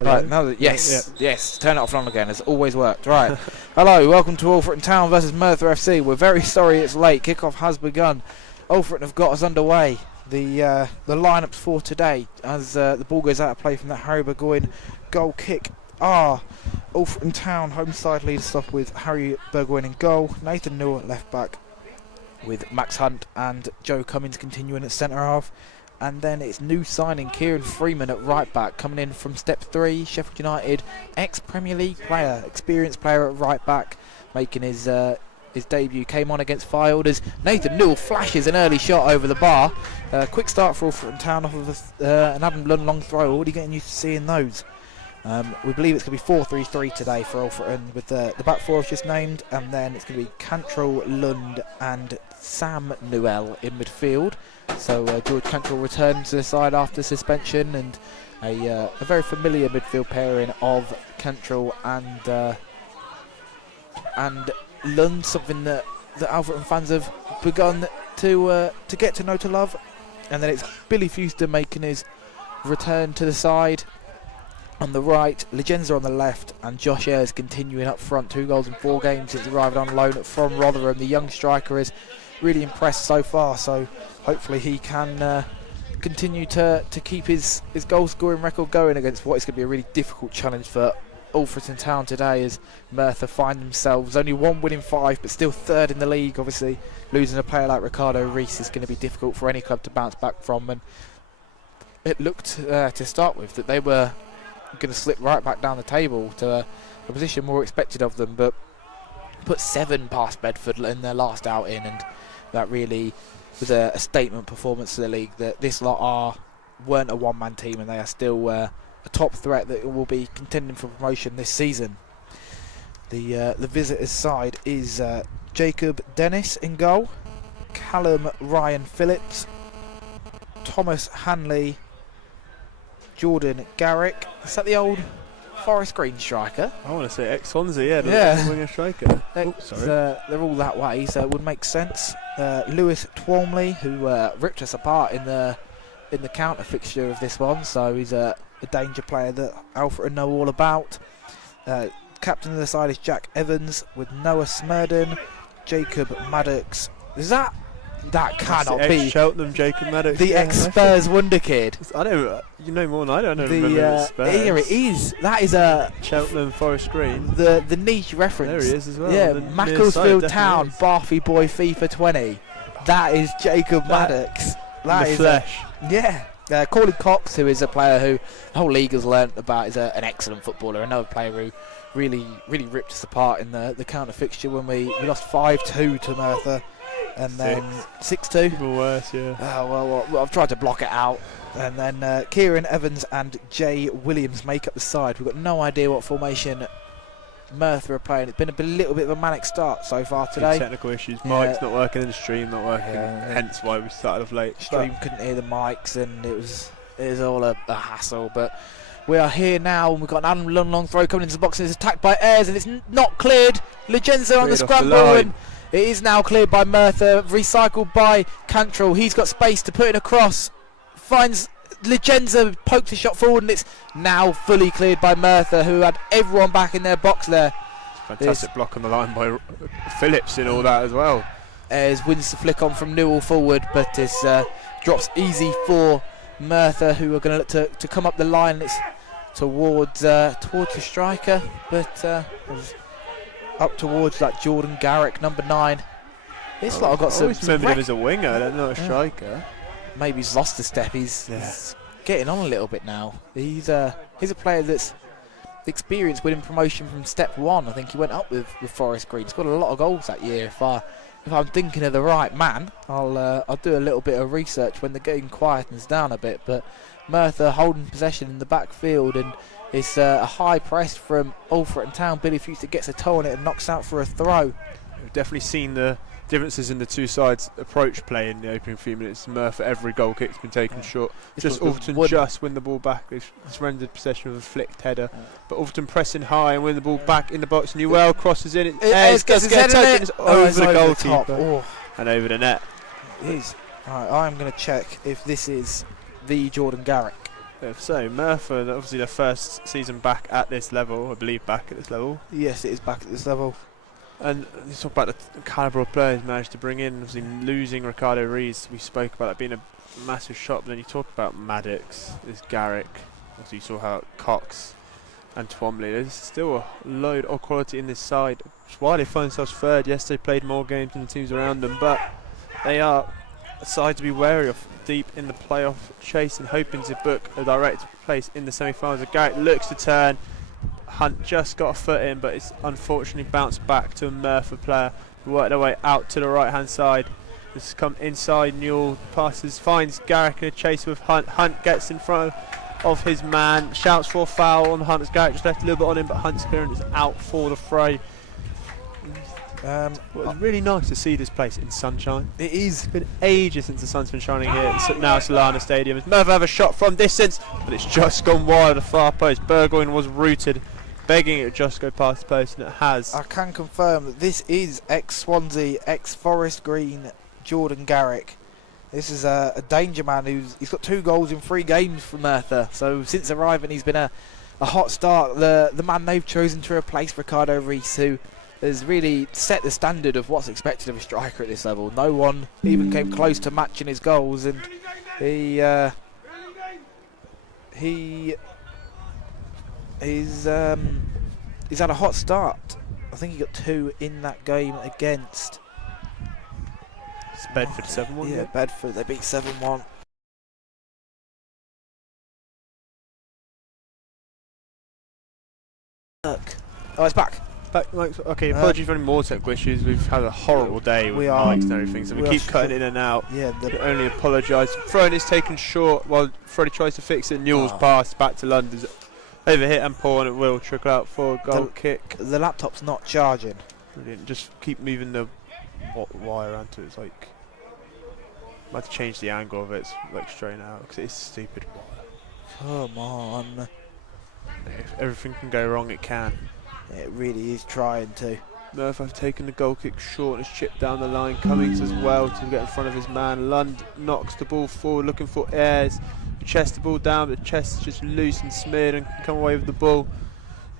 Right, now that, yes, turn it off and on again, it's always worked. Right, hello, welcome to Alfreton Town versus Merthyr FC. We're very sorry it's late, kickoff has begun. Alfreton have got us underway. The lineups for today, as the ball goes out of play from that Harry Burgoyne goal kick, are Alfreton Town home side leaders off with Harry Burgoyne in goal, Nathan Newell at left back, with Max Hunt and Joe Cummins continuing at centre half. And then it's new signing Kieran Freeman at right back, coming in from step 3, Sheffield United, ex-Premier League player, experienced player at right back, making his debut. Came on against Fylde. Nathan Newell flashes an early shot over the bar. Quick start for Alfreton Town off of an Adam Lunn long throw. Already getting used to seeing those. We believe it's going to be 4-3-3 today for Alfreton, with the back four I've just named, and then it's going to be Cantrell, Lund and Sam Newell in midfield. So George Cantrell returns to the side after suspension, and a very familiar midfield pairing of Cantrell and Lund, something that Alfreton fans have begun to get to know to love. And then it's Billy Fuster making his return to the side on the right, Legenza on the left, and Josh Ayres continuing up front. 2 goals in 4 games since arriving on loan from Rotherham. The young striker is really impressed so far, so hopefully he can continue to keep his goal scoring record going against what is going to be a really difficult challenge for Alfreton Town today, as Merthyr find themselves only 1 win in 5 but still 3rd in the league. Obviously losing a player like Ricardo Reese is going to be difficult for any club to bounce back from, and it looked to start with that they were going to slip right back down the table to a position more expected of them, but put 7 past Bedford in their last outing, and that really was a statement performance to the league, that this lot weren't a one-man team and they are still a top threat that will be contending for promotion this season. The visitors' side is Jacob Dennis in goal, Callum Ryan Phillips, Thomas Hanley, Jordan Garrick. Is that the old Forest Green striker? I want to say ex-Swansea, the winger striker. They're all that way, so it would make sense. Lewis Twomley, who ripped us apart in the counter fixture of this one, so he's a danger player that Alfreton know all about. Captain of the side is Jack Evans, with Noah Smurden, Jacob Maddox. That cannot be Cheltenham Jacob Maddox, the ex-Spurs wonder kid. I don't. You know more than I don't remember Spurs. Here it is. That is a Cheltenham Forest Green. The niche reference. There he is as well. Yeah, Macclesfield Town, Barfy Boy FIFA 20. That is Jacob Maddox. That is flesh. Corley Cox, who is a player who the whole league has learnt about, is an excellent footballer. Another player who really ripped us apart in the counter fixture when we lost 5-2 to Merthyr. And then 6-2. Even worse, yeah. Well, I've tried to block it out. And then Kieran Evans and Jay Williams make up the side. We've got no idea what formation Merthyr are playing. It's been a little bit of a manic start so far today. Technical issues. Mike's not working, and the stream not working. Hence why we started off late. Stream couldn't hear the mics, and it was all a hassle. But We are here now, and we've got an long throw coming into the box, and it's attacked by Ayres, and it's not cleared. Legenza on the scramble, and it is now cleared by Merthyr, recycled by Cantrell. He's got space to put in a cross, finds Legenza, pokes a shot forward, and it's now fully cleared by Merthyr, who had everyone back in their box there. Fantastic block on the line by Phillips in all that as well. Ayres wins the flick on from Newell forward, but it drops easy for Merthyr, who are going to look to come up the line. It's towards the striker, but up towards that Jordan Garrick, number 9. This lot I've got some. Remembered him as a winger, not a striker. Maybe he's lost a step. He's getting on a little bit now. He's a player that's experienced winning promotion from step 1. I think he went up with Forest Green. He's got a lot of goals that year. If I'm thinking of the right man, I'll do a little bit of research when the game quietens down a bit. But Merthyr holding possession in the backfield, and it's a high press from Alfreton Town. Billy Fuster gets a toe on it and knocks out for a throw. We've definitely seen the differences in the two sides' approach play in the opening few minutes. Merthyr, every goal kick's been taken short. Just Alfreton just win the ball back. They've surrendered possession with a flicked header. But Alfreton pressing high and win the ball back in the box. Newell crosses in. Ayres gets a touch, and it's over the goalkeeper and over the net. It is. Right, I'm going to check if this is the Jordan Garrick. So Merthyr, obviously their first season back at this level, I believe back at this level. Yes, it is back at this level. And you talk about the calibre of players managed to bring in. Obviously losing Ricardo Rees, we spoke about that being a massive shot. But then you talk about Maddox, there's Garrick, obviously you saw how Cox and Twombly. There's still a load of quality in this side. That's why they find themselves third. Yes, they played more games than the teams around them, but they are a side to be wary of deep in the playoff chase and hoping to book a direct place in the semi-finals. Garrick looks to turn. Hunt just got a foot in, but it's unfortunately bounced back to a Merthyr player who worked their way out to the right hand side. This has come inside. Newell passes, finds Garrick in a chase with Hunt. Hunt gets in front of his man, shouts for a foul on Hunt as Garrick just left a little bit on him, but Hunt's clearance is out for the fray. Well, it's really nice to see this place in sunshine. It is. It's been ages since the sun's been shining here. Now it's Solana Stadium. Merthyr have a shot from distance, but it's just gone wide of the far post. Burgoyne was rooted, begging it to just go past the post, and it has. I can confirm that this is ex-Swansea, ex-Forest Green Jordan Garrick. This is a danger man he's got 2 goals in 3 games for Merthyr. So since arriving, he's been a hot start. The man they've chosen to replace Ricardo Rees, who has really set the standard of what's expected of a striker at this level. No one even came close to matching his goals, and he's had a hot start. I think he got 2 in that game against Bedford 7-1. Yeah, Bedford. They beat 7-1. Oh, it's back. Okay, apologies for any more technical issues. We've had a horrible day with mics and everything, so we keep cutting in and out. Yeah, only apologise. Throwing is taken short while Freddie tries to fix it. Newell's pass back to London's overhit and poor, and it will trickle out for a goal kick. The laptop's not charging. Brilliant. Just keep moving the wire around to it. It's like I have to change the angle of it. It's like straight out because it's stupid wire. Come on. If everything can go wrong, it can. It really is trying to. Merthyr have taken the goal kick short and has chipped down the line. Cummings as well to get in front of his man. Lund knocks the ball forward, looking for Ayres. Chest the ball down, but the chest is just loose and smeared and can come away with the ball.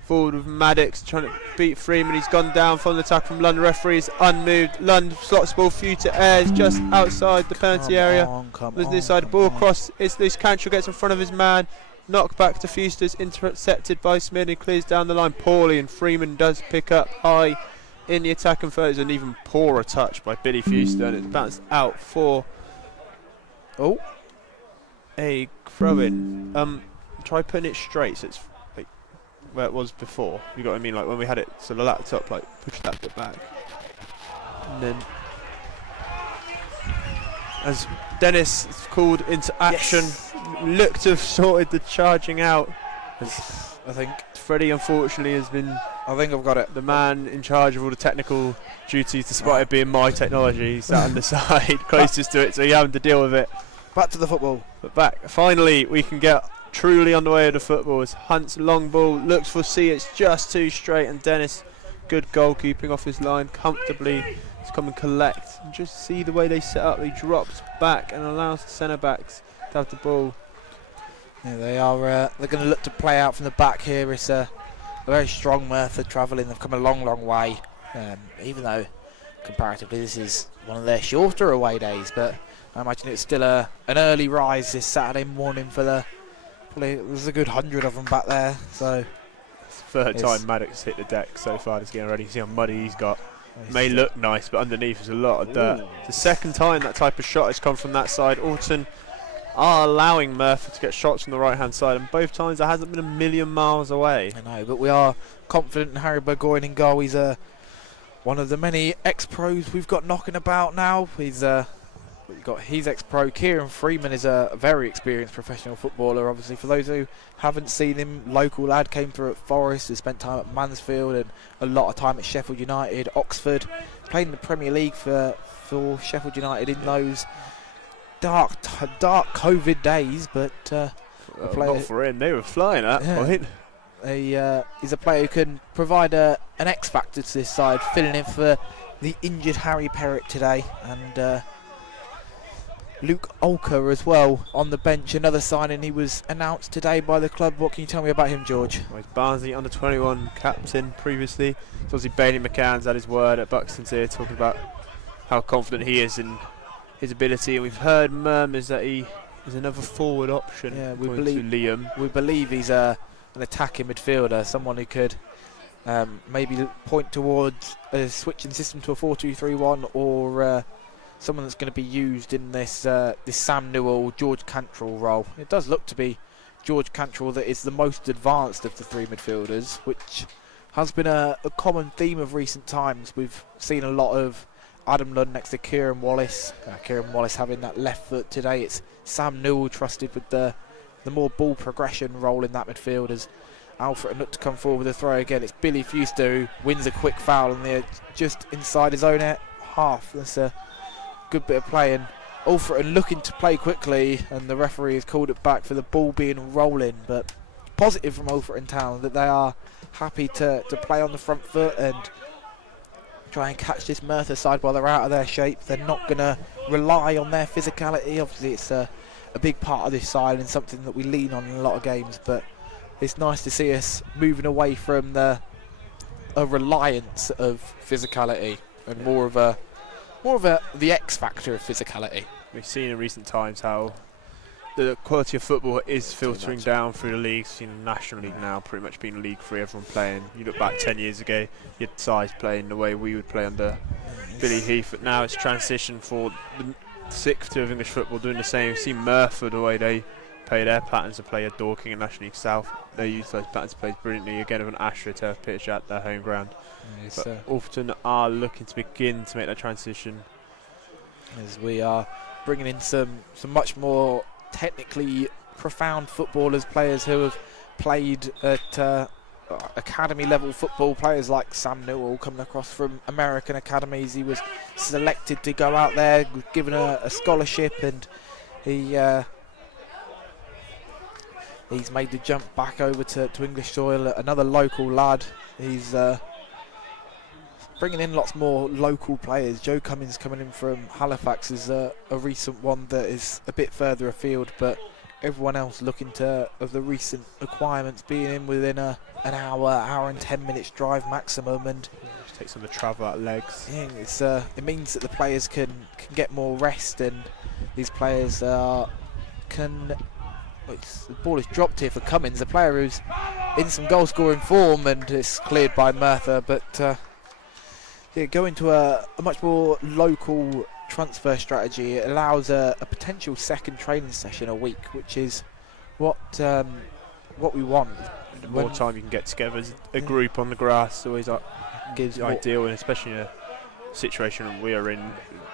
Forward with Maddox trying to beat Freeman. He's gone down from the attack from Lund. Referee is unmoved. Lund slots the ball through to Ayres just outside the penalty area. There's this side, the ball across. It's loose. Cantrell gets in front of his man. Knock back to Fuster's, intercepted by Smith and clears down the line poorly, and Freeman does pick up high in the attack and third. It's an even poorer touch by Billy Fuster, and it's bounced out for a throw-in. Try putting it straight so it's like where it was before. You got what I mean? Like when we had it, so the laptop like pushed that bit back, and then as Dennis is called into action. Looked to have sorted the charging out. I think Freddie unfortunately has been. I think I've got it. The man in charge of all the technical duties, despite it being my technology. He's sat on the side closest to it, so you having to deal with it. Back to the football. But finally we can get truly on the way of the football as Hunt's long ball looks for C. It's just too straight, and Dennis, good goalkeeping off his line, comfortably to come and collect. And just see the way they set up. He drops back and allows the centre backs to have the ball. Yeah, they are. They're going to look to play out from the back here. It's a very strong Merthyr travelling. They've come a long, long way. Even though comparatively this is one of their shorter away days, but I imagine it's still an early rise this Saturday morning for the. Probably there's a good 100 of them back there. So it's the third time Maddox hit the deck so far this game already. You see how muddy he's got. May look nice, but underneath is a lot of dirt. It's the second time that type of shot has come from that side. Alfreton are allowing Merthyr to get shots from the right hand side, and both times it hasn't been a million miles away. I know, but we are confident in Harry Burgoyne in goal. He's one of the many ex-pros we've got knocking about now. We've got his ex-pro. Kieran Freeman is a very experienced professional footballer. Obviously, for those who haven't seen him, local lad, came through at Forest, has spent time at Mansfield and a lot of time at Sheffield United, Oxford. Played in the Premier League for Sheffield United in those dark COVID days, but not for him. They were flying at that point. He's a player who can provide an X factor to this side, filling in for the injured Harry Perritt today, and Luke Olker as well on the bench. Another signing. He was announced today by the club. What can you tell me about him, George? Well, he's Barnsley under 21 captain previously. So obviously Bailey McCann's had his word at Buxton's here, talking about how confident he is in his ability, and we've heard murmurs that he is another forward option. Yeah, we believe he's an attacking midfielder, someone who could maybe point towards a switching system to a 4-2-3-1, or someone that's going to be used in this Sam Newell, George Cantrell role. It does look to be George Cantrell that is the most advanced of the three midfielders, which has been a common theme of recent times. We've seen a lot of Adam Lunn next to Kieran Wallace. Kieran Wallace having that left foot today. It's Sam Newell trusted with the more ball progression role in that midfield, as Alfreton looked to come forward with a throw again. It's Billy Fuster who wins a quick foul, and they're just inside his own half. That's a good bit of play, and Alfreton looking to play quickly, and the referee has called it back for the ball being rolling. But positive from Alfreton Town that they are happy to play on the front foot and try and catch this Merthyr side while they're out of their shape. They're not going to rely on their physicality. Obviously it's a big part of this side and something that we lean on in a lot of games, but it's nice to see us moving away from a reliance of physicality and more of the X factor of physicality. We've seen in recent times how the quality of football is filtering down through the leagues. Seen the National League now pretty much being League 3, everyone playing. You look back 10 years ago, you had sides playing the way we would play under Billy Heath, but now it's transition for the sixth tier of English football doing the same. See Merthyr, the way they play their patterns of play at Dorking and National League South. They use those patterns to play brilliantly, again with an AstroTurf pitch at their home ground. But Alfreton are looking to begin to make that transition, as we are bringing in some much more technically profound footballers, players who have played at academy level football, players like Sam Newell coming across from American academies. He was selected to go out there, given a scholarship, and he's made the jump back over to English soil. Another local lad. He's bringing in lots more local players. Joe Cummins coming in from Halifax is a recent one that is a bit further afield, but everyone else looking of the recent acquirements being in within an hour and 10 minutes drive maximum, and just take some of the travel out legs. Yeah, it means that the players can get more rest, and these players can. The ball is dropped here for Cummins, a player who's in some goal scoring form, and it's cleared by Merthyr, but going to a much more local transfer strategy. It allows a potential second training session a week, which is what we want. The more time you can get together as a group on the grass always gives ideal, and especially in a situation we are in,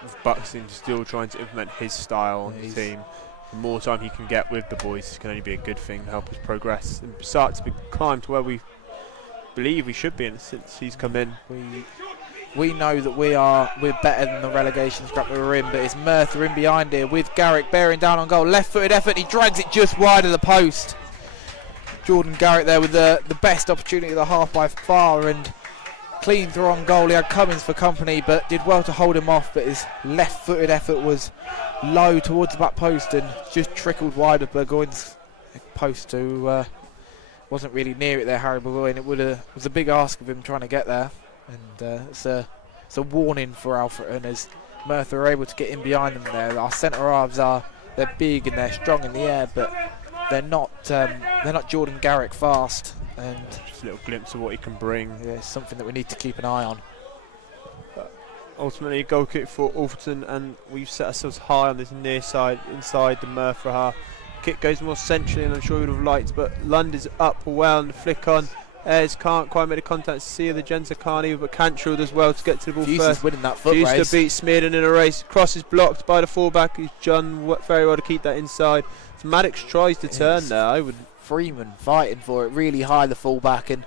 with Buxton still trying to implement his style on the team. The more time he can get with the boys can only be a good thing, help us progress and start to climb to where we believe we should be in since he's come in. We know that we're better than the relegation scrap we were in, but it's Merthyr in behind here with Garrick bearing down on goal. Left-footed effort, he drags it just wide of the post. Jordan Garrick there with the best opportunity of the half by far, and clean throw on goal. He had Cummins for company, but did well to hold him off, but his left-footed effort was low towards the back post and just trickled wide of Burgoyne's post, who wasn't really near it there, Harry Burgoyne. It was a big ask of him trying to get there, and it's a warning for Alfreton as Merthyr are able to get in behind them there. Our centre halves they're big and they're strong in the air, but they're not Jordan Garrick fast, and just a little glimpse of what he can bring. Yeah, it's something that we need to keep an eye on. Ultimately, a goal kick for Alfreton, and we've set ourselves high on this near side, inside the Merthyr half. Kick goes more centrally, and I'm sure we would have liked, but Lund is up well and the flick on. Ayres can't quite make the contact. See the Jensen can't either, but Cantrell does well to get to the ball first. Winning that foot race. Fuster beats Smearden in a race. Cross is blocked by the fullback. He's done very well to keep that inside. So Maddox tries to turn there. Freeman fighting for it really high, the fullback, and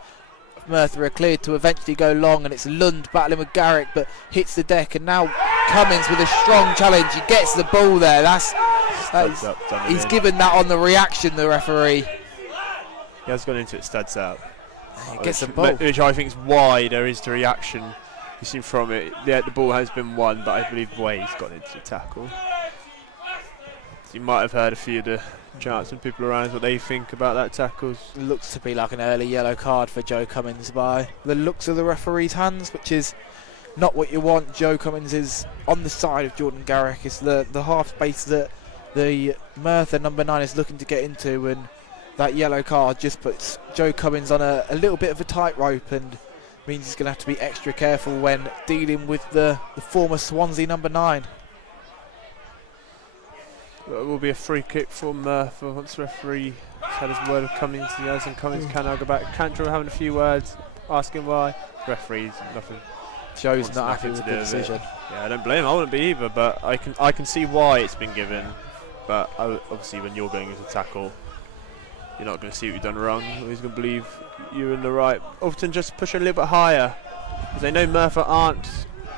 Merthyr are cleared to eventually go long, and it's Lund battling with Garrick, but hits the deck, and now Cummins with a strong challenge. He gets the ball there. He's given that on the reaction, the referee. He has gone into it, studs out. He gets the ball. Which I think is why there is the reaction you see from it. Yeah, the ball has been won, but I believe Wade's gone into the tackle. So you might have heard a few of the chants and people around what they think about that tackle. Looks to be like an early yellow card for Joe Cummins by the looks of the referee's hands, which is not what you want. Joe Cummins is on the side of Jordan Garrick. It's the half space that the Merthyr number 9 is looking to get into, and that yellow card just puts Joe Cummins on a little bit of a tightrope, and means he's going to have to be extra careful when dealing with the former Swansea number 9. It will be a free kick for Merthyr once the referee has had his word with Cummins. And Cummins can now go back. Cantrell having a few words, asking why. Referees, nothing. Joe's not happy with the decision. Yeah, I don't blame him. I wouldn't be either, but I can see why it's been given. But obviously, when you're going into tackle, you're not going to see what you've done wrong. He's going to believe you're in the right. Often just push a little bit higher, because they know Merthyr aren't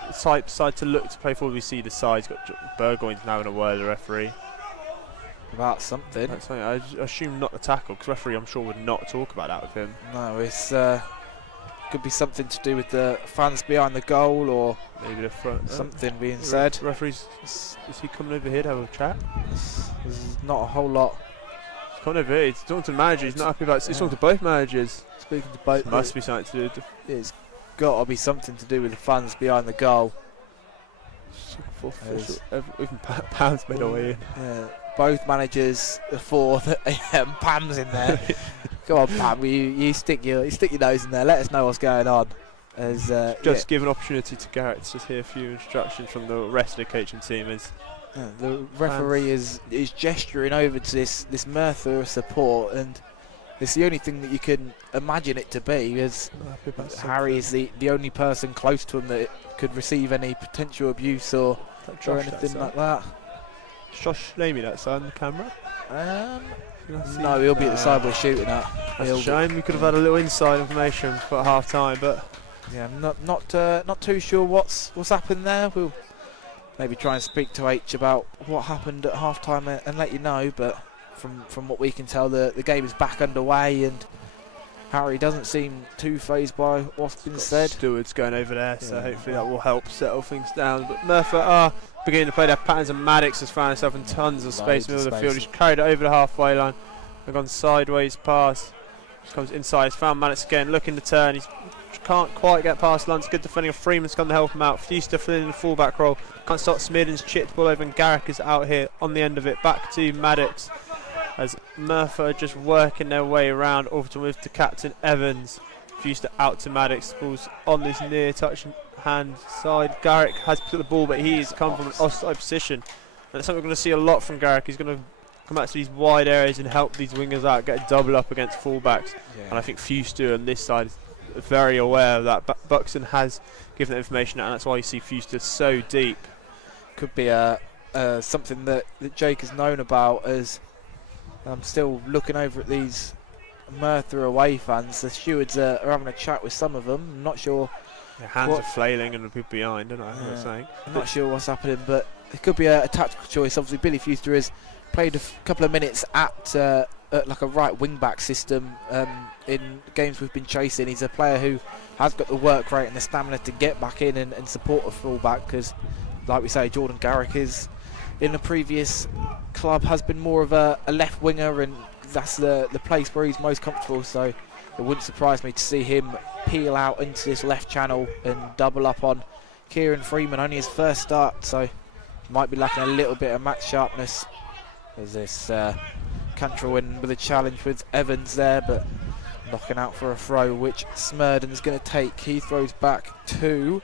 the side to look to play forward. We see the side's got Burgoyne's now in a word the referee. About something. That's something. I assume not the tackle, because referee I'm sure would not talk about that with him. No, it's could be something to do with the fans behind the goal, or maybe the front. Something being said. Referees, is he coming over here to have a chat? There's not a whole lot. He's coming over here. He's talking to the manager. He's not happy about it. He's talking to both managers. Speaking to both. Must be something to do with it's got to be something to do with the fans behind the goal. Even Pam's made our way in. Yeah, both managers for Pam's in there. Come on, Pam, you stick your nose in there. Let us know what's going on. Give an opportunity to Garrett to hear a few instructions from the rest of the coaching team. The referee is gesturing over to this Merthyr support, and it's the only thing that you can imagine it to be, because Harry is the only person close to him that could receive any potential abuse or anything like that. Josh Lamey that side on the camera? No, he'll be at the side we're shooting at. That's a shame. We could have had a little inside information for half time, but yeah, I'm not too sure what's happened there. We'll maybe try and speak to H about what happened at half time and let you know, but from what we can tell, the game is back underway, and Harry doesn't seem too fazed by what's been said. Stewards going over there, so hopefully that will help settle things down. But Merthyr are beginning to play their patterns, and Maddox has found himself in tons of space in the middle of the field. He's carried it over the halfway line and gone sideways past. Just comes inside. He's found Maddox again, looking to turn. He can't quite get past Luntz. Good defending of Freeman's come to help him out. Fuster filling in the fullback role. Can't stop. Smearden's chipped ball over, and Garrick is out here on the end of it. Back to Maddox, as Merthyr are just working their way around. Alfreton with the captain Evans. Fuster out to Maddox. Ball's on this near touch hand side. Garrick has put the ball, but he's come from an offside position. And it's something we're going to see a lot from Garrick. He's going to come out to these wide areas and help these wingers out, get a double up against fullbacks. Yeah. And I think Fuster on this side is very aware of that. Buxton has given that information out, and that's why you see Fuster so deep. Could be something that Jake has known about, as I'm still looking over at these Merthyr away fans. The stewards are having a chat with some of them. I'm not sure. Their hands are flailing and the people behind, don't I? I'm not sure what's happening, but it could be a tactical choice. Obviously, Billy Fuster has played a couple of minutes at like a right wing back system in games we've been chasing. He's a player who has got the work rate and the stamina to get back in and support a fullback, because like we say, Jordan Garrick is in the previous club has been more of a left winger, and that's the place where he's most comfortable. So it wouldn't surprise me to see him peel out into this left channel and double up on Kieran Freeman. Only his first start, so might be lacking a little bit of match sharpness as this Cantrell in with a challenge with Evans there, but knocking out for a throw which Smurden's going to take. He throws back to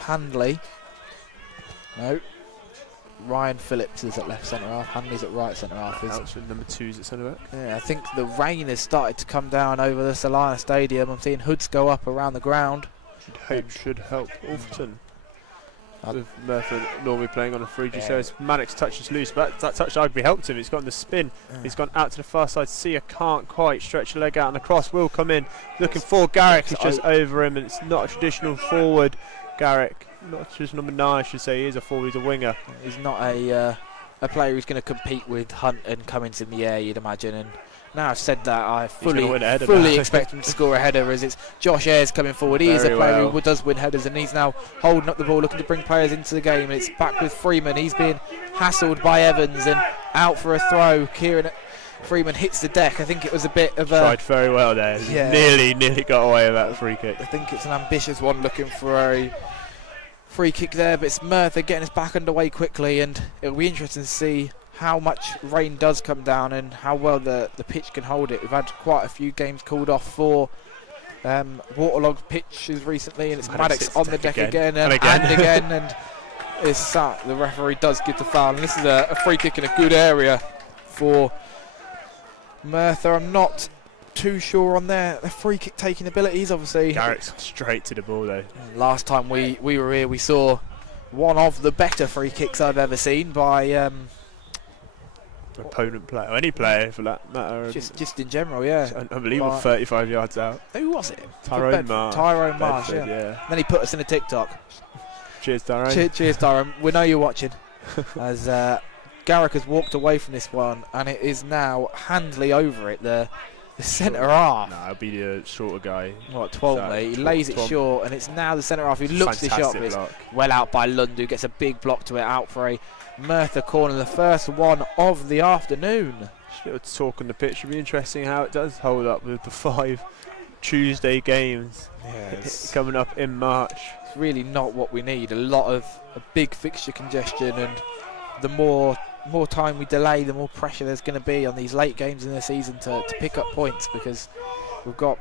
Handley. No, Ryan Phillips is at left centre half. Handley's at right centre half. With number 2's at centre back. Yeah, I think the rain has started to come down over the Solana Stadium. I'm seeing hoods go up around the ground. Should help Alfreton. With Merthyr normally playing on a 3G, so Maddox touches loose, but that touch arguably helped him. He's gotten the spin. He's gone out to the far side. Sia can't quite stretch the leg out, and the cross will come in. Looking for Garrick, he's just over him, and it's not a traditional forward. Garrick, not just number 9, I should say. He is a forward, he's a winger. He's not a player who's going to compete with Hunt and Cummins in the air, you'd imagine. And now I've said that, I fully expect him to score a header, as it's Josh Ayres coming forward. He is a player who does win headers, and he's now holding up the ball, looking to bring players into the game. And it's back with Freeman. He's being hassled by Evans and out for a throw. Kieran Freeman hits the deck. I think it was a bit of a... Tried very well there. Yeah. Nearly got away with that free kick. I think it's an ambitious one, looking for a free kick there, but it's Merthyr getting us back underway quickly, and it'll be interesting to see how much rain does come down and how well the pitch can hold it. We've had quite a few games called off for waterlogged pitches recently, and it's Maddox on the deck again and again, and it's the referee does give the foul, and this is a free kick in a good area for Merthyr. I'm not too sure on their free kick taking abilities, obviously. Garrick's straight to the ball though. Last time we were here, we saw one of the better free kicks I've ever seen by opponent player, or any player for that matter. Just in general, yeah. Unbelievable, 35 yards out. Who was it? Tyrone Marsh. Tyrone Marsh, yeah. Then he put us in a TikTok. Cheers, Tyrone. Cheers, Tyrone. We know you're watching. As Garrick has walked away from this one, and it is now Handley over it, the centre half. No, it'll be the shorter guy. What, 12, mate? He lays it short, and it's now the centre half who looks the shot, but it's well out by Lund, who gets a big block to it, out for a Merthyr corner, the first one of the afternoon. Just a little talk on the pitch. It'll be interesting how it does hold up with the 5 Tuesday games coming up in March. It's really not what we need. A big fixture congestion, and the more time we delay, the more pressure there's going to be on these late games in the season to pick up points, because we've got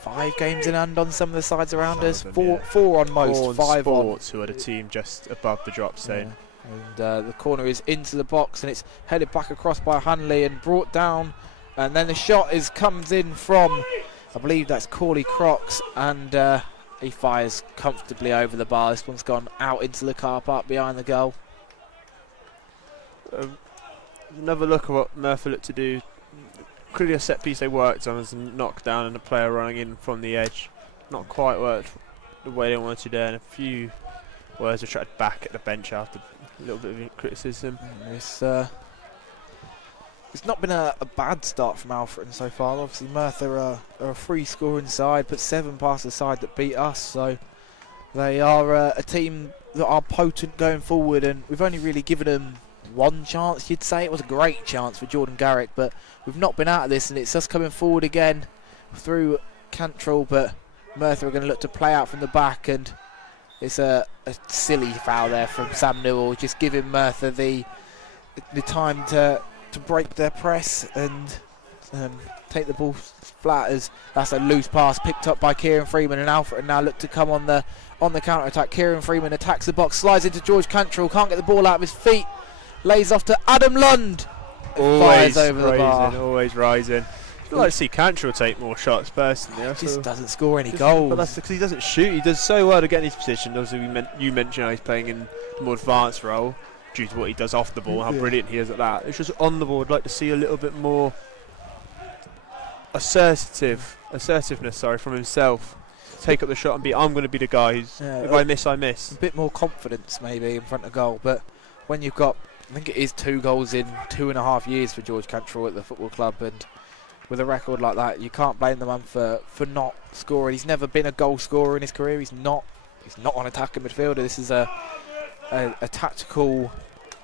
5 games in hand on some of the sides around us, four on most, 5 Sports, on. who are the team just above the drop zone. Yeah. And the corner is into the box, and it's headed back across by Hanley and brought down, and then the shot comes in from, I believe that's Corley Crocs, and he fires comfortably over the bar. This one's gone out into the car park behind the goal. Another look at what Merthyr looked to do. Clearly a set piece they worked on as a knockdown and a player running in from the edge. Not quite worked the way they wanted to there, and a few words were tried back at the bench after a little bit of criticism. It's not been a bad start from Alfreton so far. Obviously Merthyr are a free scoring side, put 7 past the side that beat us, so they are a team that are potent going forward, and we've only really given them one chance, you'd say. It was a great chance for Jordan Garrick, but we've not been out of this, and it's us coming forward again through Cantrell, but Merthyr are going to look to play out from the back, and it's a silly foul there from Sam Newell, just giving Merthyr the time to break their press and take the ball flat, as that's a loose pass picked up by Kieran Freeman, and Alfreton now look to come on the counter attack. Kieran Freeman attacks the box, slides into George Cantrell, can't get the ball out of his feet, lays off to Adam Lund, fires over the bar. Always rising. I'd like to see Cantrell take more shots personally. He just doesn't score any goals. But that's because he doesn't shoot. He does so well to get in his position. Obviously, you mentioned how he's playing in the more advanced role due to what he does off the ball, how brilliant he is at that. It's just on the ball. I'd like to see a little bit more assertiveness from himself. Take up the shot and I'm going to be the guy who's, if I miss, I miss. A bit more confidence maybe in front of goal, but when you've got I think it is 2 goals in 2.5 years for George Cantrell at the football club, and with a record like that, you can't blame the man for not scoring. He's never been a goal scorer in his career. He's not an attacking midfielder. This is a tactical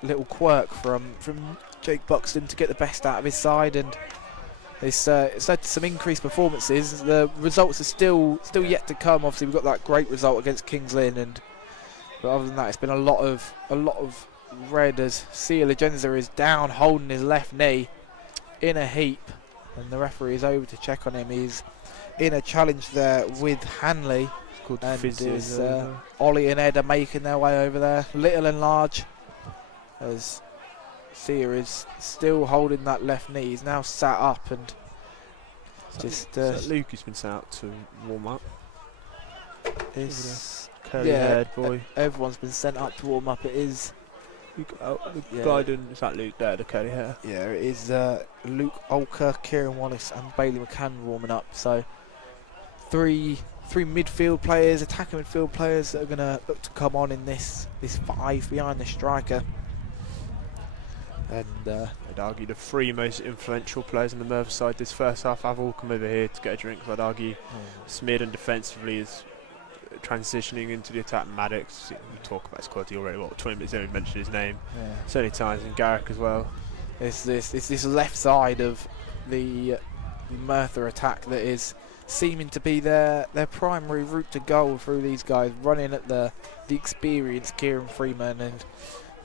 little quirk from Jake Buxton to get the best out of his side, and it's led to some increased performances. The results are still yet to come. Obviously, we've got that great result against Kings Lynn, but other than that, it's been a lot of red as Sia Legenza is down, holding his left knee in a heap, and the referee is over to check on him. He's in a challenge there with Hanley, and is Ollie and Ed are making their way over there, little and large, as Sia is still holding that left knee. He's now sat up and Luke has been sent out to warm up. It's curly-haired boy. Everyone's been sent up to warm up. It is Glyden, is that Luke there, the curly hair? Yeah, it is Luke Olker, Kieran Wallace and Bailey McCann warming up. So three midfield players, attacking midfield players that are going to look to come on in this 5 behind the striker. And I'd argue the 3 most influential players on the Merthyr side this first half have all come over here to get a drink. I'd argue Smearden defensively is transitioning into the attack. Maddox, we talk about his quality already. 20 minutes in, we mentioned his name so many times, and Garrick as well. It's this left side of the Merthyr attack that is seeming to be their primary route to goal through these guys, running at the experienced Kieran Freeman and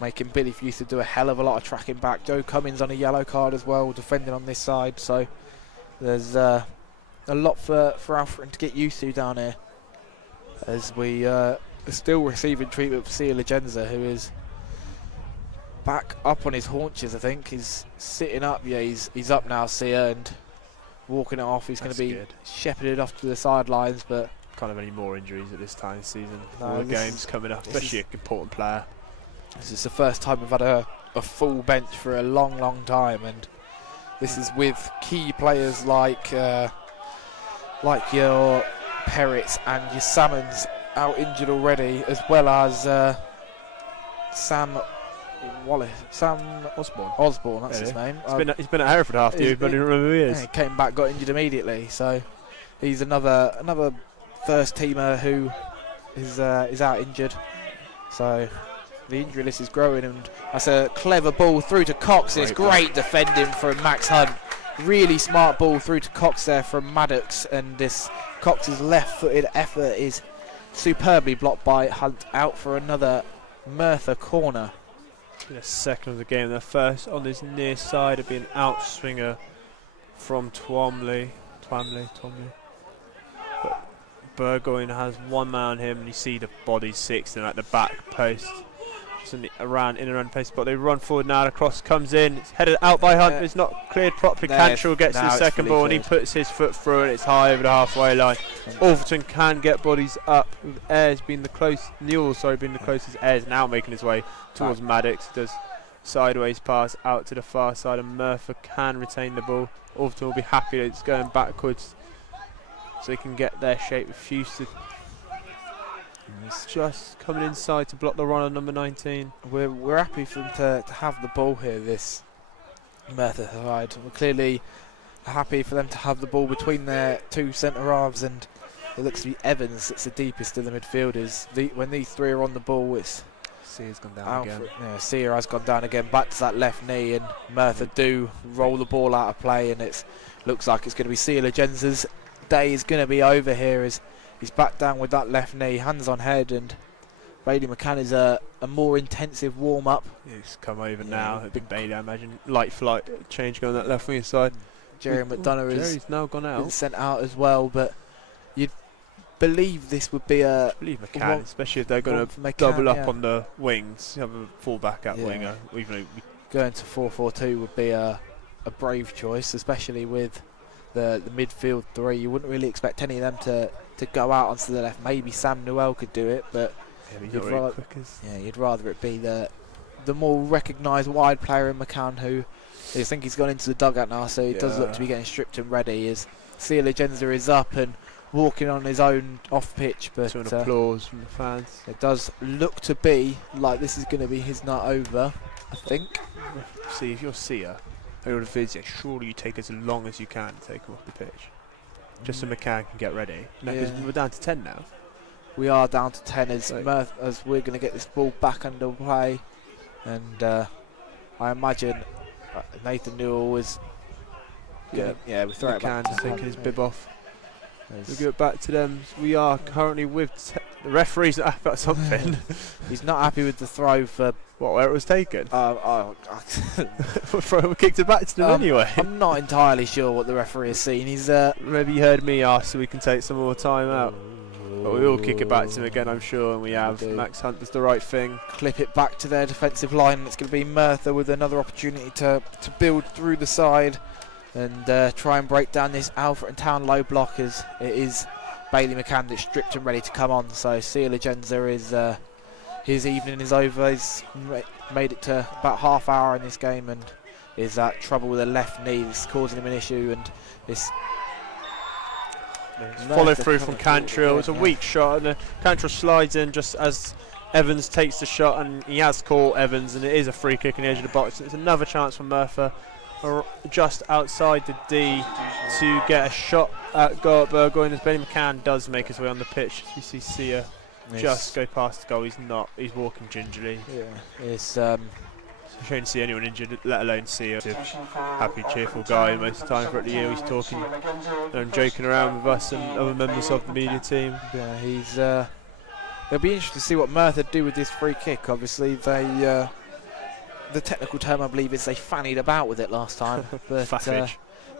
making Billy Fuster do a hell of a lot of tracking back. Joe Cummins on a yellow card as well, defending on this side. So there's a lot for Alfreton to get used to down here, as we are still receiving treatment for Sia Legenza, who is back up on his haunches. I think he's sitting up. Yeah, he's up now, Sia, and walking it off. He's going to be shepherded off to the sidelines, but can't have any more injuries at this time of season. No, all the games coming up, especially an important player. This is the first time we've had a full bench for a long time, and this is with key players like your Perrits and your Salmons out injured already, as well as Sam Osborne, that's his name. He's been at Hereford half the year, but I don't remember who he is. Yeah, he came back, got injured immediately, so he's another first teamer who is out injured. So the injury list is growing, and that's a clever ball through to Cox. It's great defending from Max Hunt. Really smart ball through to Cox there from Maddox, and this Cox's left-footed effort is superbly blocked by Hunt, out for another Merthyr corner. In a second of the game, the first on this near side would be an outswinger from Twomley. But Burgoyne has one man on him, and you see the body 6 and at the back post. In and around the post, but they run forward now. The cross comes in, it's headed out by Hunt, it's not cleared properly. Cantrell gets the second ball and he puts his foot through it. It's high over the halfway line. Alfreton can get bodies up, with Ayres being the closest, Ayres now making his way towards Maddox. Does sideways pass out to the far side, and Merthyr can retain the ball. Alfreton will be happy that it's going backwards so they can get their shape with Fuster. He's just coming inside to block the run on number 19. We're happy for them to have the ball here, this Merthyr side. We're clearly happy for them to have the ball between their 2 centre halves, and it looks to be Evans that's the deepest of the midfielders. When these 3 are on the ball, it's Sia's gone down again. Yeah, Sia has gone down again, back to that left knee, and Merthyr do roll the ball out of play, and it looks like it's going to be Sia Legenza's day is going to be over here, as he's back down with that left knee, hands on head, and Bailey McCann is a more intensive warm-up. He's come over now. Big Bailey, I imagine. Light flight change going on that left wing side. Jerry McDonough Jerry's now gone out. Been sent out as well, but you'd believe this would be a... McCann, especially if they're going to double up on the wings. You have a full-back out winger. Even going to 4-4-2 would be a brave choice, especially with the midfield 3. You wouldn't really expect any of them to go out onto the left. Maybe Sam Newell could do it, but you'd rather it be the more recognised wide player in McCann, who I think he's gone into the dugout now, so he does look to be getting stripped and ready. As Sia Legenza is up and walking on his own off pitch, but applause from the fans. It does look to be like this is going to be his night over. I think. See, if you're Sia, or you're a Vizia, surely you take as long as you can to take him off the pitch. Just so McCann can get ready. No, because we're down to 10 now. We are down to 10 as, Right. as we're going to get this ball back underway. And I imagine Nathan Newell was... Yeah, we throw it back McCann to taking his bib off. As We'll give it back to them. We are currently with the referee's not happy about something. He's not happy with the throw for... What, where it was taken? We kicked it back to them anyway. I'm not entirely sure what the referee has seen. He's Maybe you heard me ask so we can take some more time out. But we will kick it back to him again, I'm sure, and we have. Max Hunt does the right thing. clip it back to their defensive line. It's going to be Merthyr with another opportunity to build through the side and try and break down this Alfreton Town low block, as it is Bailey McCann that's stripped and ready to come on. So Sia Legenza is his evening is over. He's made it to about half hour in this game and is at trouble with a left knee that's causing him an issue, and this Follow through from Cantrell. It's a weak shot, and Cantrell slides in just as Evans takes the shot, and he has caught Evans, and it is a free kick on the edge of the box. It's another chance for Merthyr, just outside the D, to get a shot at goal at Burgoyne, as Benny McCann does make his way on the pitch. We see Sia just go past the goal. He's not. He's walking gingerly. Yeah, it's It's a shame to see anyone injured, let alone see a happy, cheerful guy most of the time throughout the year. He's talking and joking around with us and other members of the media team. Yeah, he's. It'll be interesting to see what Merthyr do with this free kick. Obviously, they. The technical term, I believe, is they fannied about with it last time. But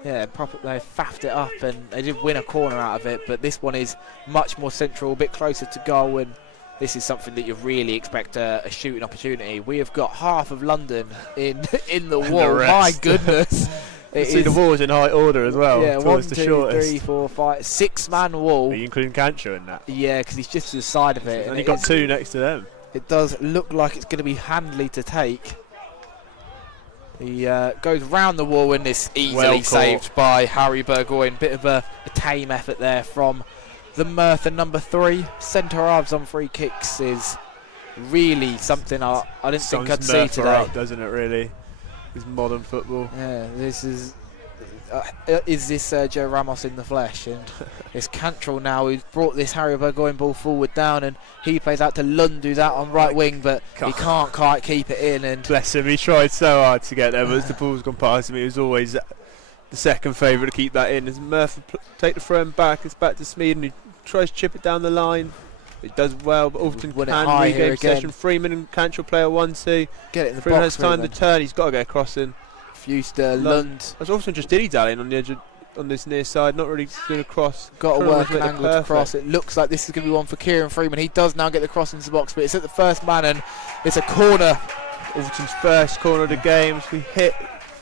yeah, they faffed it up and they did win a corner out of it. But this one is much more central, a bit closer to goal, and this is something that you really expect a shooting opportunity. We have got half of London in the wall. My goodness. See the wall's in high order as well. Yeah, 1, 2, the shortest. 3, 4, 5, 6-man wall. Are you including Cantrell in that? Yeah, because he's just to the side of it. And you've got two next to them. It does look like it's going to be Handley to take. He goes round the wall, and this easily saved by Harry Burgoyne. Bit of a tame effort there from the Merthyr number 3. Centre halves on free kicks is really something I didn't think I'd see today. Up, doesn't it, really? This modern football. Yeah, this is this Joe Ramos in the flesh? And it's Cantrell now who's brought this Harry Burgoyne ball forward down, and he plays out to Lund, who's out on right wing, but he can't quite keep it in. And bless him, he tried so hard to get there, but as the ball's gone past him, he was always the second favourite to keep that in. As Merthyr take the throw back, it's back to Smeed, and he tries to chip it down the line. It does well, but Alfreton can regain possession. Freeman and Cantrell play a 1-2. Get it in the Freeman box. has time to turn. He's got to get a cross in. Fuster, Lund. As Alfreton just dilly-dallying on the edge on this near side, not really doing a cross. Got to work an angle to cross. It looks like this is going to be one for Kieran Freeman. He does now get the cross into the box, but it's at the first man, and it's a corner. Alfreton's first corner of the game. We hit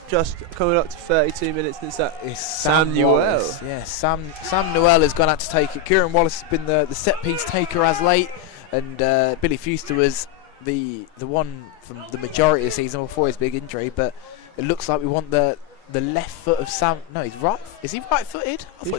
just coming up to 32 minutes, and it's Sam Newell. Yeah, Sam Newell has gone out to take it. Kieran Wallace has been the set piece taker as late, and Billy Fuster was the one from the majority of the season before his big injury. But it looks like we want the left foot of Sam. No, he's right. Is he right-footed? I thought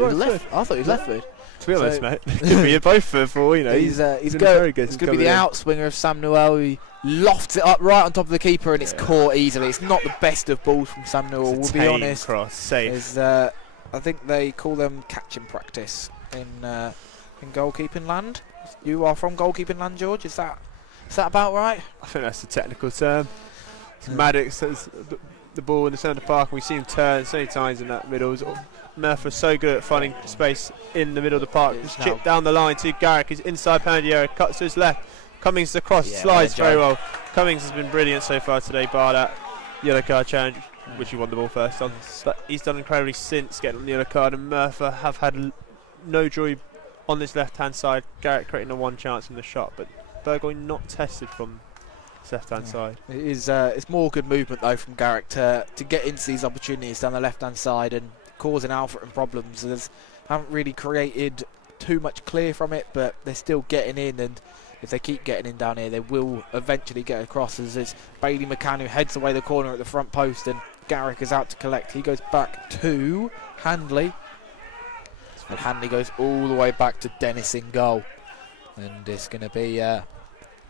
he was left-footed. To be honest, mate, could be both for you know. He's very good. It's going to be the outswinger of Sam Newell. He lofts it up right on top of the keeper, and it's caught easily. It's not the best of balls from Sam Newell, we'll be honest. Cross, safe. I think they call them catching practice in goalkeeping land. You are from goalkeeping land, George. Is that about right? I think that's the technical term. Maddox has the ball in the centre of the park, and we see him turn so many times in that middle. Merthyr so good at finding space in the middle of the park. Just chip down the line to Garrick. He's inside penalty area, cuts to his left. Cummings across, slides very well. Cummings has been brilliant so far today, bar that yellow card challenge, which he won the ball first on. But he's done incredibly since getting on the yellow card, and Merthyr have had no joy on this left-hand side. Garrick creating the one chance from the shot, but Burgoyne not tested from his left-hand side. It is. It's more good movement though from Garrick to get into these opportunities down the left-hand side and causing Alfreton problems. They haven't really created too much clear from it, but they're still getting in, and if they keep getting in down here, they will eventually get across. As it's Bailey McCann who heads away the corner at the front post, and Garrick is out to collect. He goes back to Handley, and Handley goes all the way back to Dennis in goal, and it's going to be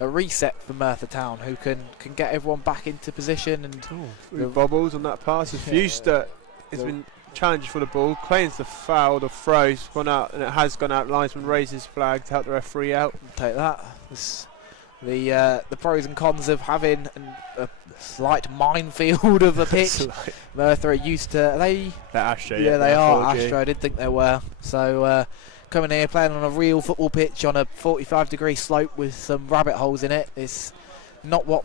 a reset for Merthyr Town, who can get everyone back into position. And With bobbles on that pass. Fuster has been challenged for the ball, claims the foul, the throw's gone out, and it has gone out. Linesman raises flag to help the referee out. Take that. The pros and cons of having a slight minefield of a pitch. Merthyr are used to. Are they? They're Astro. Yeah, they are 4G. Astro. I did think they were. So coming here playing on a real football pitch on a 45-degree slope with some rabbit holes in it. It's not what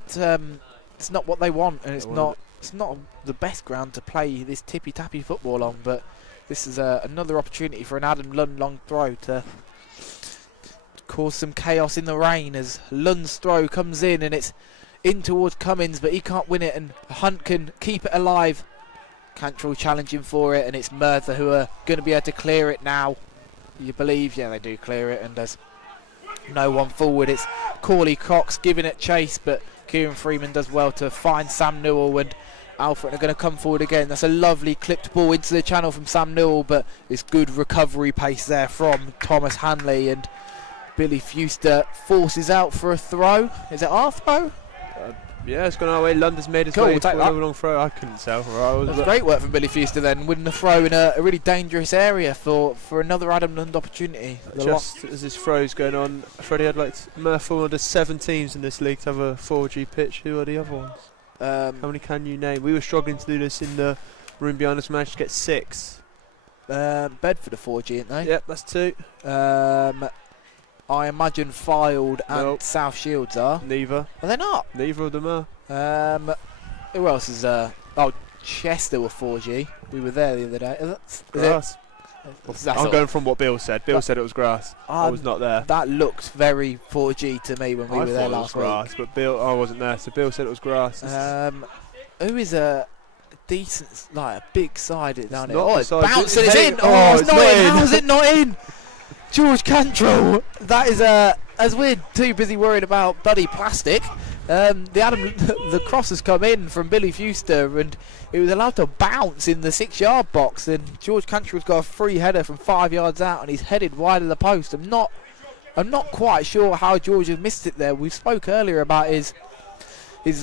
they want, and it's not the best ground to play this tippy-tappy football on. But this is another opportunity for an Adam Lund long throw to cause some chaos in the rain as Lund's throw comes in, and it's in towards Cummins, but he can't win it, and Hunt can keep it alive. Cantrell challenging for it, and it's Merthyr who are going to be able to clear it now. You believe? Yeah, they do clear it, and there's no one forward. It's Corley Cox giving it chase, but Kieran Freeman does well to find Sam Newell, and Alfreton are going to come forward again. That's a lovely clipped ball into the channel from Sam Newell, but it's good recovery pace there from Thomas Hanley, and Billy Fuster forces out for a throw. Is it our throw? Yeah, it's gone our way. London's made his Cool, way we'll take for a that. long throw. I couldn't tell. Right, That's great work from Billy Fuster then, winning the throw in a really dangerous area for another Adam Lund opportunity. Just as this throw's going on, Freddie, I'd like Merthyr under 7 teams in this league to have a 4G pitch. Who are the other ones? How many can you name? We were struggling to do this in the room behind us. Managed to get 6. Bedford are 4G, aren't they? Yep, that's 2. I imagine Fylde and Nope. South Shields are. Neither. Are they not? Neither of them are. Who else is? Chester were 4G. We were there the other day. Is Grass. I'm going from what Bill said. Bill said it was grass. I was not there. That looked very 4G to me when we were there last week. Grass, but Bill, I wasn't there, so Bill said it was grass. Who is a decent, like a big side down here? not Oh, the it's side, bouncing, it's it's heading- in! Oh, it's not in! in. How's it not in? George Cantrell! That is as we're too busy worried about bloody plastic. The cross has come in from Billy Fuster, and it was allowed to bounce in the 6-yard box, and George Cantrell's got a free header from 5 yards out, and he's headed wide of the post. I'm not quite sure how George has missed it there. We spoke earlier about his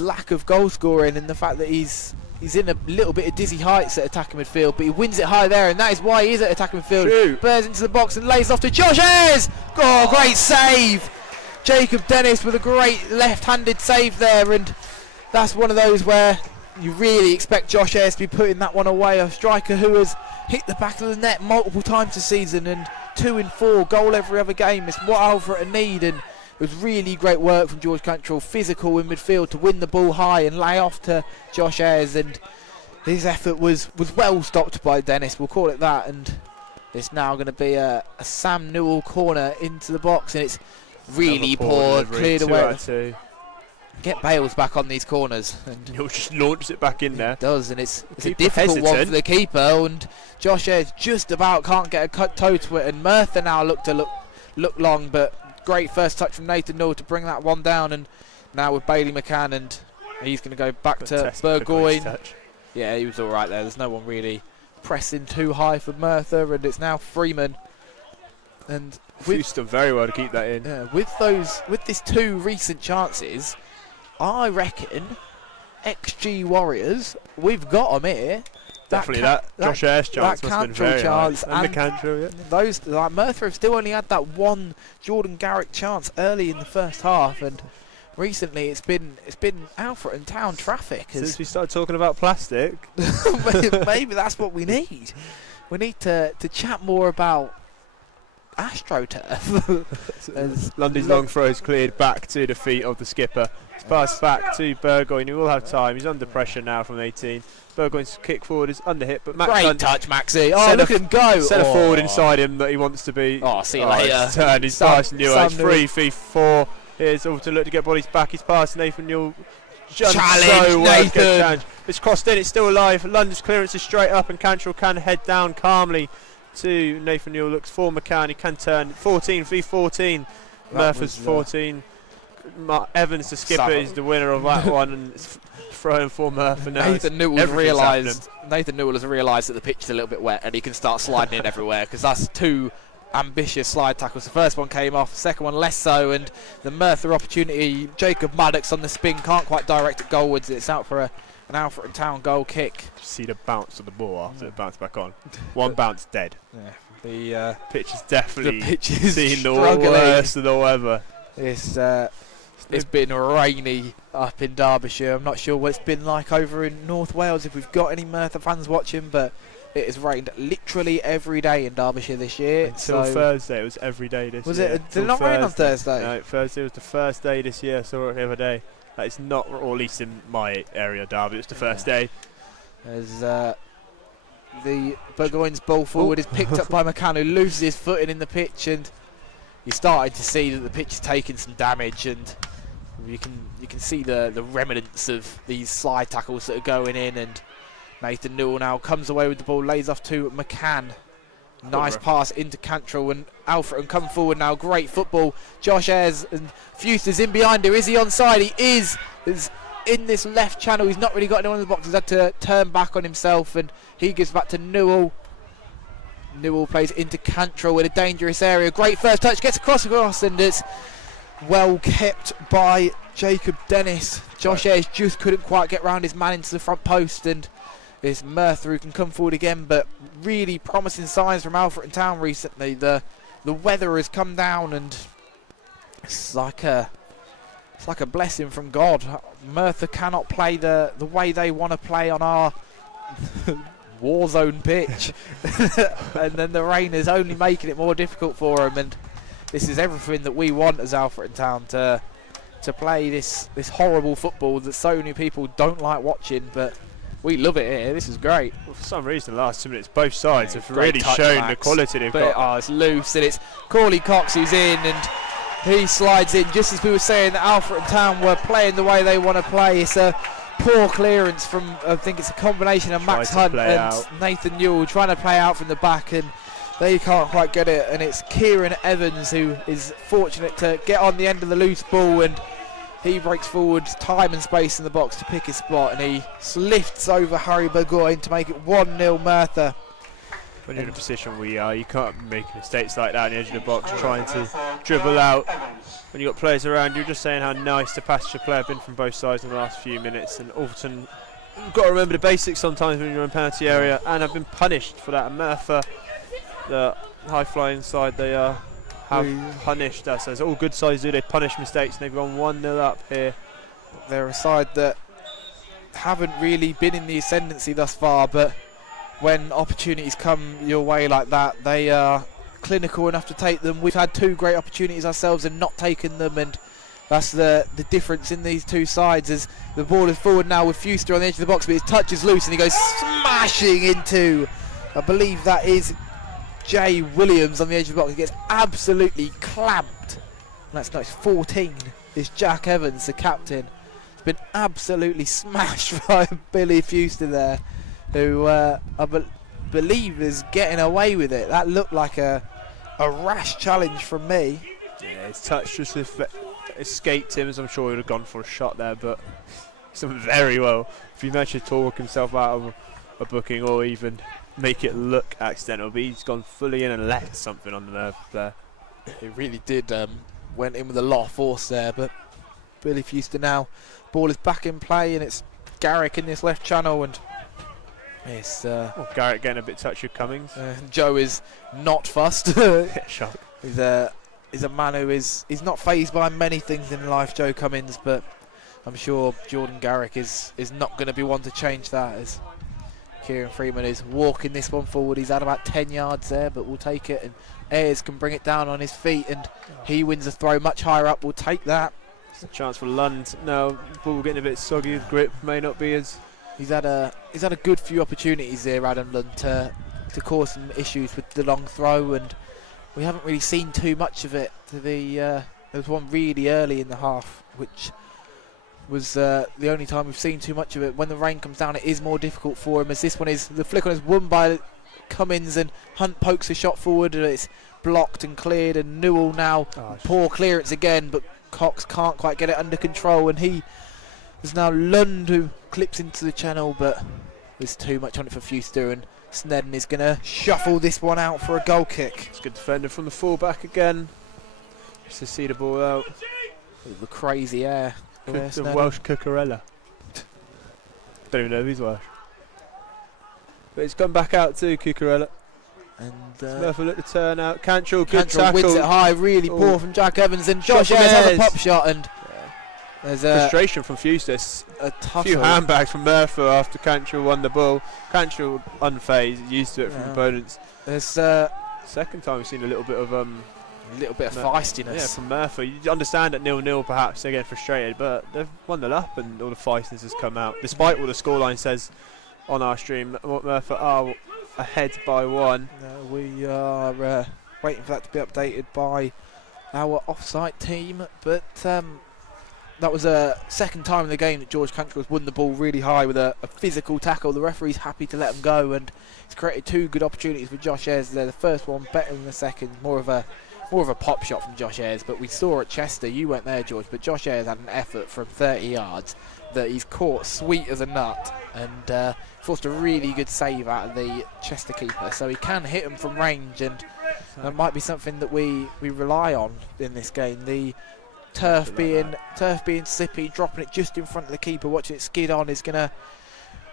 lack of goal scoring and the fact that he's in a little bit of dizzy heights at attacking midfield, but he wins it high there, and that is why he is at attacking midfield. Shoot. Bears into the box and lays off to Josh Ayres. Oh, great save! Jacob Dennis with a great left-handed save there, and that's one of those where you really expect Josh Ayres to be putting that one away. A striker who has hit the back of the net multiple times this season, and 2 in 4, goal every other game. It's what Alfreton need, and it was really great work from George Cantrell, physical in midfield to win the ball high and lay off to Josh Ayres, and his effort was well stopped by Dennis, we'll call it that, and it's now going to be a Sam Newell corner into the box, and it's really poor, cleared away. Get Bales back on these corners, and He'll just launch it back in there. it does, and it's a Keeper difficult one hesitant. for the keeper, and Josh Ayres just about can't get a cut toe to it, and Merthyr now look long, but great first touch from Nathan Newell to bring that one down, and now with Bailey McCann, and he's going to go back to Burgoyne. Yeah, he was all right there. There's no one really pressing too high for Merthyr, and it's now Freeman. And We've done very well to keep that in. with these 2 recent chances, I reckon XG Warriors, we've got them here. Definitely that Josh Ayres chance must have been very chance high. And the Cantrell, yeah. Those like Merthyr have still only had that one Jordan Garrick chance early in the first half, and recently it's been Alfreton town traffic. Since we started talking about plastic. Maybe that's what we need. We need to chat more about AstroTurf. Lundy's long throw is cleared back to the feet of the skipper. It's passed back to Burgoyne, who will have time. He's under pressure now from 18. Burgoyne's kick forward is under hit, but Max Great Hunt touch, Maxie. Oh, look at him go. Set a forward inside him that he wants to be. Oh, see you later. He's turned. He's passed Newell. It's 3-4. Here's all to look to get bodies back. He's passed Nathan Newell. Challenge, Nathan. It's crossed in. It's still alive. London's clearance is straight up, and Cantrell can head down calmly to Nathan Newell. Looks for McCann. He can turn. 14 v 14. Merthyr's 14. Evans, the skipper, is the winner of that one, and it's thrown for Merthyr now. Nathan Newell has realised that the pitch is a little bit wet, and he can start sliding in everywhere, because that's 2 ambitious slide tackles. The first one came off, the second one less so, and the Merthyr opportunity, Jacob Maddox on the spin, can't quite direct it goalwards. It's out for an Alfreton Town goal kick. See the bounce of the ball after it bounced back on. One bounce dead. Yeah, the pitch is definitely seen the worst of the weather. It's been rainy up in Derbyshire. I'm not sure what it's been like over in North Wales, if we've got any Merthyr fans watching, but it has rained literally every day in Derbyshire this year. Until Thursday, it was every day this year. Was it? Did it not rain on Thursday? No, Thursday was the first day this year. I saw it the other day. It's not, or at least in my area, Derby, it was the first day. As the Burgoyne's ball forward is picked up by McCann, who loses his footing in the pitch, and you're starting to see that the pitch is taking some damage, and you can see the remnants of these slide tackles that are going in, and Nathan Newell now comes away with the ball, lays off to McCann. Nice pass into Cantrell, and Alfreton come forward now. Great football. Josh Ayres and Fuster's in behind her. Is he onside? He is. He's in this left channel. He's not really got anyone in the box. He's had to turn back on himself, and he gives back to Newell. Newell plays into Cantrell in a dangerous area. Great first touch. Gets across, and it's well kept by Jacob Dennis. Josh Ayres just couldn't quite get round his man into the front post, and it's Merthyr who can come forward again, but really promising signs from Alfreton Town recently. The weather has come down, and it's like a blessing from God. Merthyr cannot play the way they want to play on our war zone pitch, and then the rain is only making it more difficult for them. And this is everything that we want as Alfreton Town, to play this horrible football that so many people don't like watching, but we love it here. This is great. Well, for some reason, the last 2 minutes, both sides have really shown the quality they've got. It's loose, and it's Corley Cox who's in, and he slides in just as we were saying that Alfreton Town were playing the way they want to play. It's a poor clearance from, I think it's a combination of Max Hunt and Nathan Newell trying to play out from the back, and they can't quite get it. And it's Kieran Evans who is fortunate to get on the end of the loose ball, and he breaks forward time and space in the box to pick his spot, and he lifts over Harry Burgoyne to make it 1-0 Merthyr. When you're in a position where you are, you can't make mistakes like that on the edge of the box, trying to dribble out. When you've got players around, you're just saying how nice the passage of play have been from both sides in the last few minutes. And Alfreton, you've got to remember the basics sometimes when you're in penalty area, and have been punished for that. And Merthyr, the high-flying side, they have punished us, as all good sides do. They punish mistakes, and they've gone 1-0 up here. They're a side that haven't really been in the ascendancy thus far, but when opportunities come your way like that, they are clinical enough to take them. We've had 2 great opportunities ourselves and not taken them, and that's the difference in these two sides. As the ball is forward now with Fuster on the edge of the box, but his touch is loose and he goes smashing into, I believe that is Jay Williams on the edge of the box. He gets absolutely clamped. And that's not 14. It's Jack Evans, the captain. It's been absolutely smashed by Billy Fuster there, who I believe is getting away with it. That looked like a rash challenge from me. Yeah, his touch just escaped him, as I'm sure he would have gone for a shot there, but he's done very well. If he managed to talk himself out of a booking or even make it look accidental, but he's gone fully in and left something on the nerve there. He really did, went in with a lot of force there, but Billy Fuster now, ball is back in play, and it's Garrick in this left channel, and it's Garrick getting a bit touchy with Cummings. Joe is not fussed. Shock. He's a man who he's not fazed by many things in life, Joe Cummings, but I'm sure Jordan Garrick is not going to be one to change that, as Kieran Freeman is walking this one forward. He's had about 10 yards there, but we'll take it, and Ayres can bring it down on his feet, and he wins a throw much higher up. We'll take that. It's a chance for Lund. No, ball getting a bit soggy. Grip may not be as. He's had a good few opportunities here, Adam Lund, to cause some issues with the long throw, and we haven't really seen too much of it. There was one really early in the half, which was the only time we've seen too much of it. When the rain comes down, it is more difficult for him, as this one is, the flick on is won by Cummins, and Hunt pokes a shot forward, and it's blocked and cleared, and Newell now, poor clearance again, but Cox can't quite get it under control, and there's now Lund who clips into the channel, but there's too much on it for Fuster, and Snedden is going to shuffle this one out for a goal kick. It's good defender from the full-back again. Just to see the ball out. The crazy air. The Welsh Cucurella. Don't even know if he's Welsh. But it's gone back out to Cucurella. And Merthyr look to turn out. Cantrell, good Cantrell wins it high, really poor from Jack Evans, and Josh Ayres has a pop shot, and there's frustration from Fustus. A few handbags from Merthyr after Cantrell won the ball. Cantrell unfazed, used to it from opponents. There's second time we've seen a little bit of feistiness. Yeah, from Merthyr. You understand at 0-0 perhaps they're getting frustrated, but they've 1-0 up and all the feistiness has come out. Despite what the scoreline says on our stream, Merthyr are ahead by 1. We are waiting for that to be updated by our off-site team, but that was a second time in the game that George Cantrell has won the ball really high with a physical tackle. The referee's happy to let him go, and it's created 2 good opportunities for Josh Ayres there. The first one better than the second, more of a pop shot from Josh Ayres, but we saw at Chester, you weren't there, George, but Josh Ayres had an effort from 30 yards that he's caught sweet as a nut, and forced a really good save out of the Chester keeper, so he can hit him from range, and that might be something that we rely on in this game. The turf being slippy, dropping it just in front of the keeper, watching it skid on is going to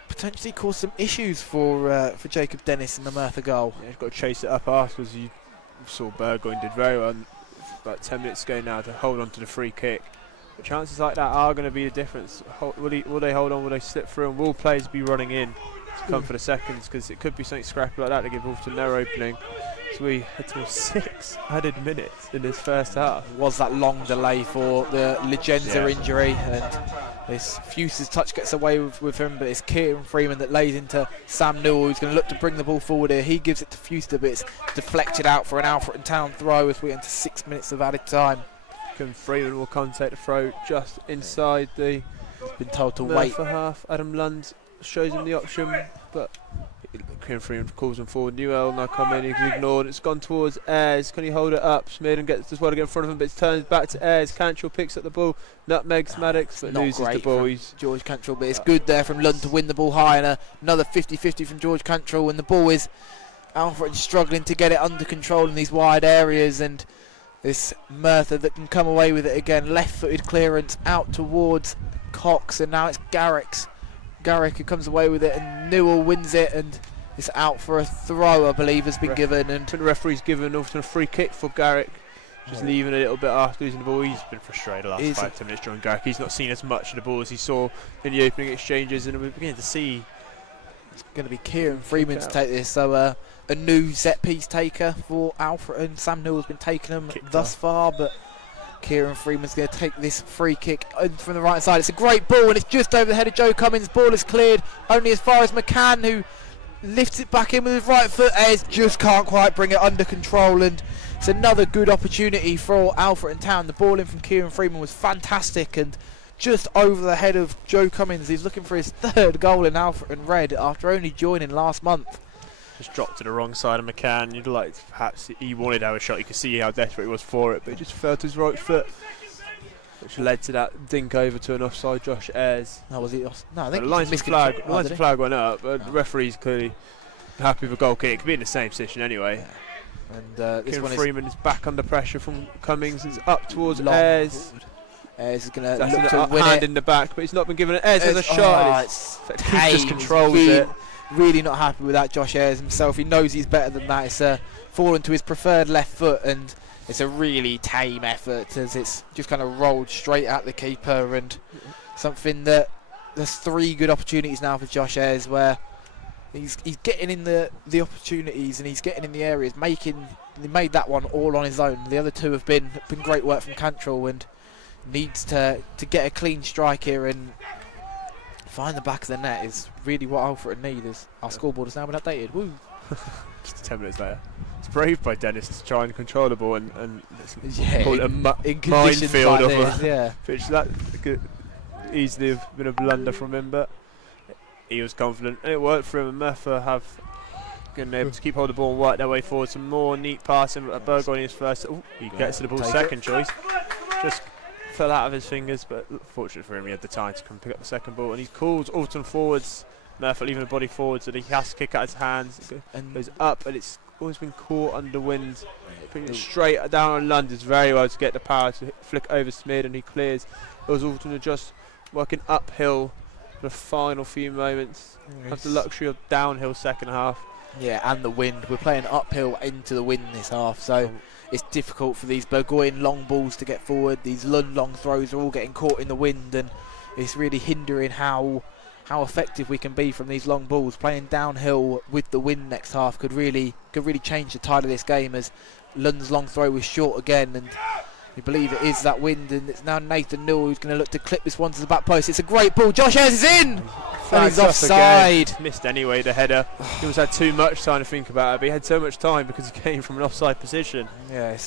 potentially cause some issues for Jacob Dennis in the Merthyr goal. Yeah, he's got to chase it up afterwards. You saw Burgoyne did very well about 10 minutes ago now to hold on to the free kick. But chances like that are going to be the difference. Will they hold on? Will they slip through? And will players be running in to come for the seconds? Because it could be something scrappy like that to give Alfreton their opening. So we had to 6 added minutes in this first half. It was that long delay for the Legenza injury, and this Fuse's touch gets away with him, but it's Kieran Freeman that lays into Sam Newell, who's going to look to bring the ball forward here. He gives it to Fuster, but it's deflected out for an Alfreton Town throw as we enter 6 minutes of added time. Freeman will come take the throw just inside the been told to wait for half. Adam Lund shows him the option, but Kieran Freeman calls him forward. Newell now come in, he's ignored. It's gone towards Ayres. Can he hold it up? Smearden gets as well to get in front of him, but it's turned back to Ayres. Cantrell picks up the ball, nutmegs Maddox, but loses the ball. He's George Cantrell, but it's good there from Lund to win the ball high, and another 50-50 from George Cantrell, and the ball is Alfreton struggling to get it under control in these wide areas, and this Merthyr that can come away with it again. Left-footed clearance out towards Cox, and now it's Garrick who comes away with it, and Newell wins it, and it's out for a throw, I believe, has been given. And the referee's given Alfreton a free kick for Garrick, just leaving a little bit after losing the ball. He's been frustrated the last 5-10 minutes during Garrick. He's not seen as much of the ball as he saw in the opening exchanges, and we're beginning to see it's going to be Kieran Freeman to take this. So a new set piece taker for Alfreton. Sam Newell's been taking them thus far, but Kieran Freeman's going to take this free kick from the right side. It's a great ball, and it's just over the head of Joe Cummins. Ball is cleared only as far as McCann, who lifts it back in with his right foot. Ayres just can't quite bring it under control, and it's another good opportunity for Alfreton Town. The ball in from Kieran Freeman was fantastic, and just over the head of Joe Cummins. He's looking for his 3rd goal in Alfreton Red after only joining last month. Just dropped to the wrong side of McCann. You'd like to, perhaps he wanted to have a shot. You could see how desperate he was for it, but he just fell to his right foot, which led to that dink over to an offside Josh Ayres. No, was he? No, I think the lines of flag went up, but the referee's clearly happy with a goal kick. It could be in the same position anyway. Yeah. And this one Freeman is back under pressure from Cummings. It's up towards Ayres. Ayres is going to look to win hand it. in the back, but he's not been given it. Ayres has a shot. He just controls it. Really not happy with that, Josh Ayres himself. He knows he's better than that. It's fallen to his preferred left foot, and it's a really tame effort as it's just kind of rolled straight at the keeper, and something that there's 3 good opportunities now for Josh Ayres where he's getting in the opportunities, and he's getting in the areas, he made that one all on his own. The other 2 have been great work from Cantrell, and needs to get a clean strike here and find the back of the net is really what Alfreton need. Our scoreboard has now been updated. Woo! Just 10 minutes later. It's brave by Dennis to try and control the ball and call it a minefield of a pitch. That could easily have been a blunder from him, but he was confident and it worked for him. And Merthyr have been able to keep hold of the ball and work their way forward. Some more neat passing. Burgoyne is first. He gets to the ball, second choice. Just fell out of his fingers, but fortunate for him, he had the time to come pick up the second ball, and he calls Alton forwards Merthyr leaving the body forward, so that he has to kick out his hands. And Goes up, and it's always been caught under wind. Putting it straight down on London's very well to get the power to flick over Smid, and he clears. It was Alfreton just working uphill for the final few moments. Have the luxury of downhill second half. yeah, and the wind. We're playing uphill into the wind this half, so it's difficult for these Burgoyne long balls to get forward. These Lund long throws are all getting caught in the wind, and it's really hindering how effective we can be from these long balls. Playing downhill with the wind next half could really change the tide of this game, as Lund's long throw was short again, and we believe it is that wind, and it's now Nathan Newell who's going to look to clip this one to the back post. It's a great ball. Josh Ayres is in! And he's offside. Missed anyway, the header. He almost had too much time to think about it, but he had so much time because he came from an offside position. Yeah,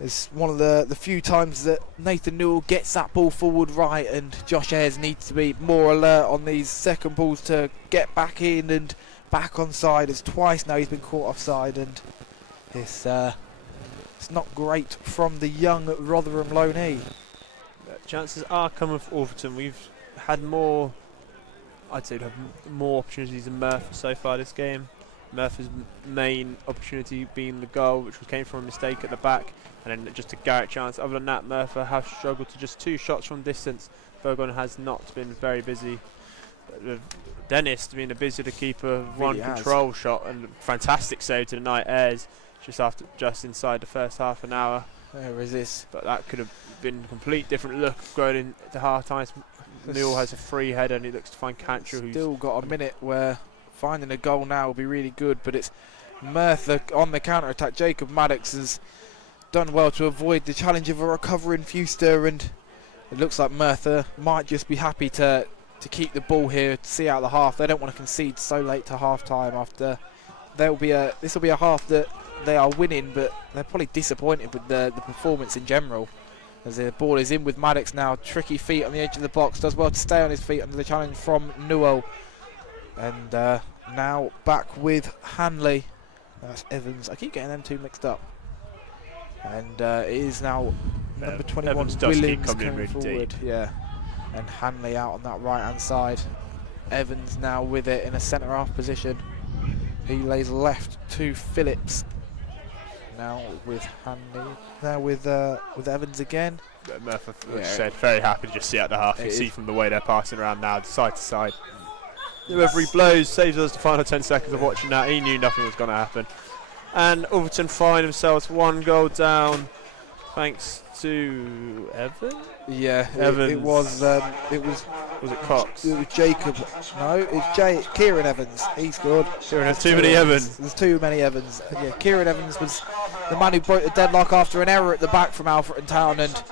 it's one of the few times that Nathan Newell gets that ball forward right, and Josh Ayres needs to be more alert on these second balls to get back in and back onside. It's twice now he's been caught offside, and it's not great from the young Rotherham loanee. Chances are coming for Alfreton. We've had more, I'd say, more opportunities than Merthyr so far this game. Merthyr's main opportunity being the goal, which came from a mistake at the back, and then just a Garrett chance. Other than that, Merthyr have struggled to just 2 shots from distance. Burgoyne has not been very busy. Dennis being a busy to keep a one control shot, and fantastic save to deny Ayres just inside the first half an hour. Where is this? But that could have been a complete different look going into half time. Newell has a free header, and he looks to find Cantrell, who's still got a minute where finding a goal now will be really good, but it's Merthyr on the counter attack. Jacob Maddox has done well to avoid the challenge of a recovering Fuster, and it looks like Merthyr might just be happy to keep the ball here to see out the half. They don't want to concede so late to half time. After this will be a half that they are winning, but they're probably disappointed with the performance in general. As the ball is in with Maddox now, tricky feet on the edge of the box, does well to stay on his feet under the challenge from Newell. And now back with Hanley. That's Evans. I keep getting them two mixed up. And it is now number 21 Williams coming really forward. deep. Yeah, and Hanley out on that right hand side. Evans now with it in a centre half position. He lays left to Phillips. Now with Hanley. Now with Evans again. Merthyr said very happy to just see out the half. You see from the way they're passing around now, side to side. The referee blows, saves us the final 10 seconds of watching that. He knew nothing was going to happen. And Alfreton find themselves 1 goal down, thanks to Evan. Yeah, Evans. It was Was it Cox? It was Jacob. No, it's Kieran Evans. He scored. There's too many Evans. There's too many Evans. Yeah, Kieran Evans was the man who broke the deadlock after an error at the back from Alfreton Town, and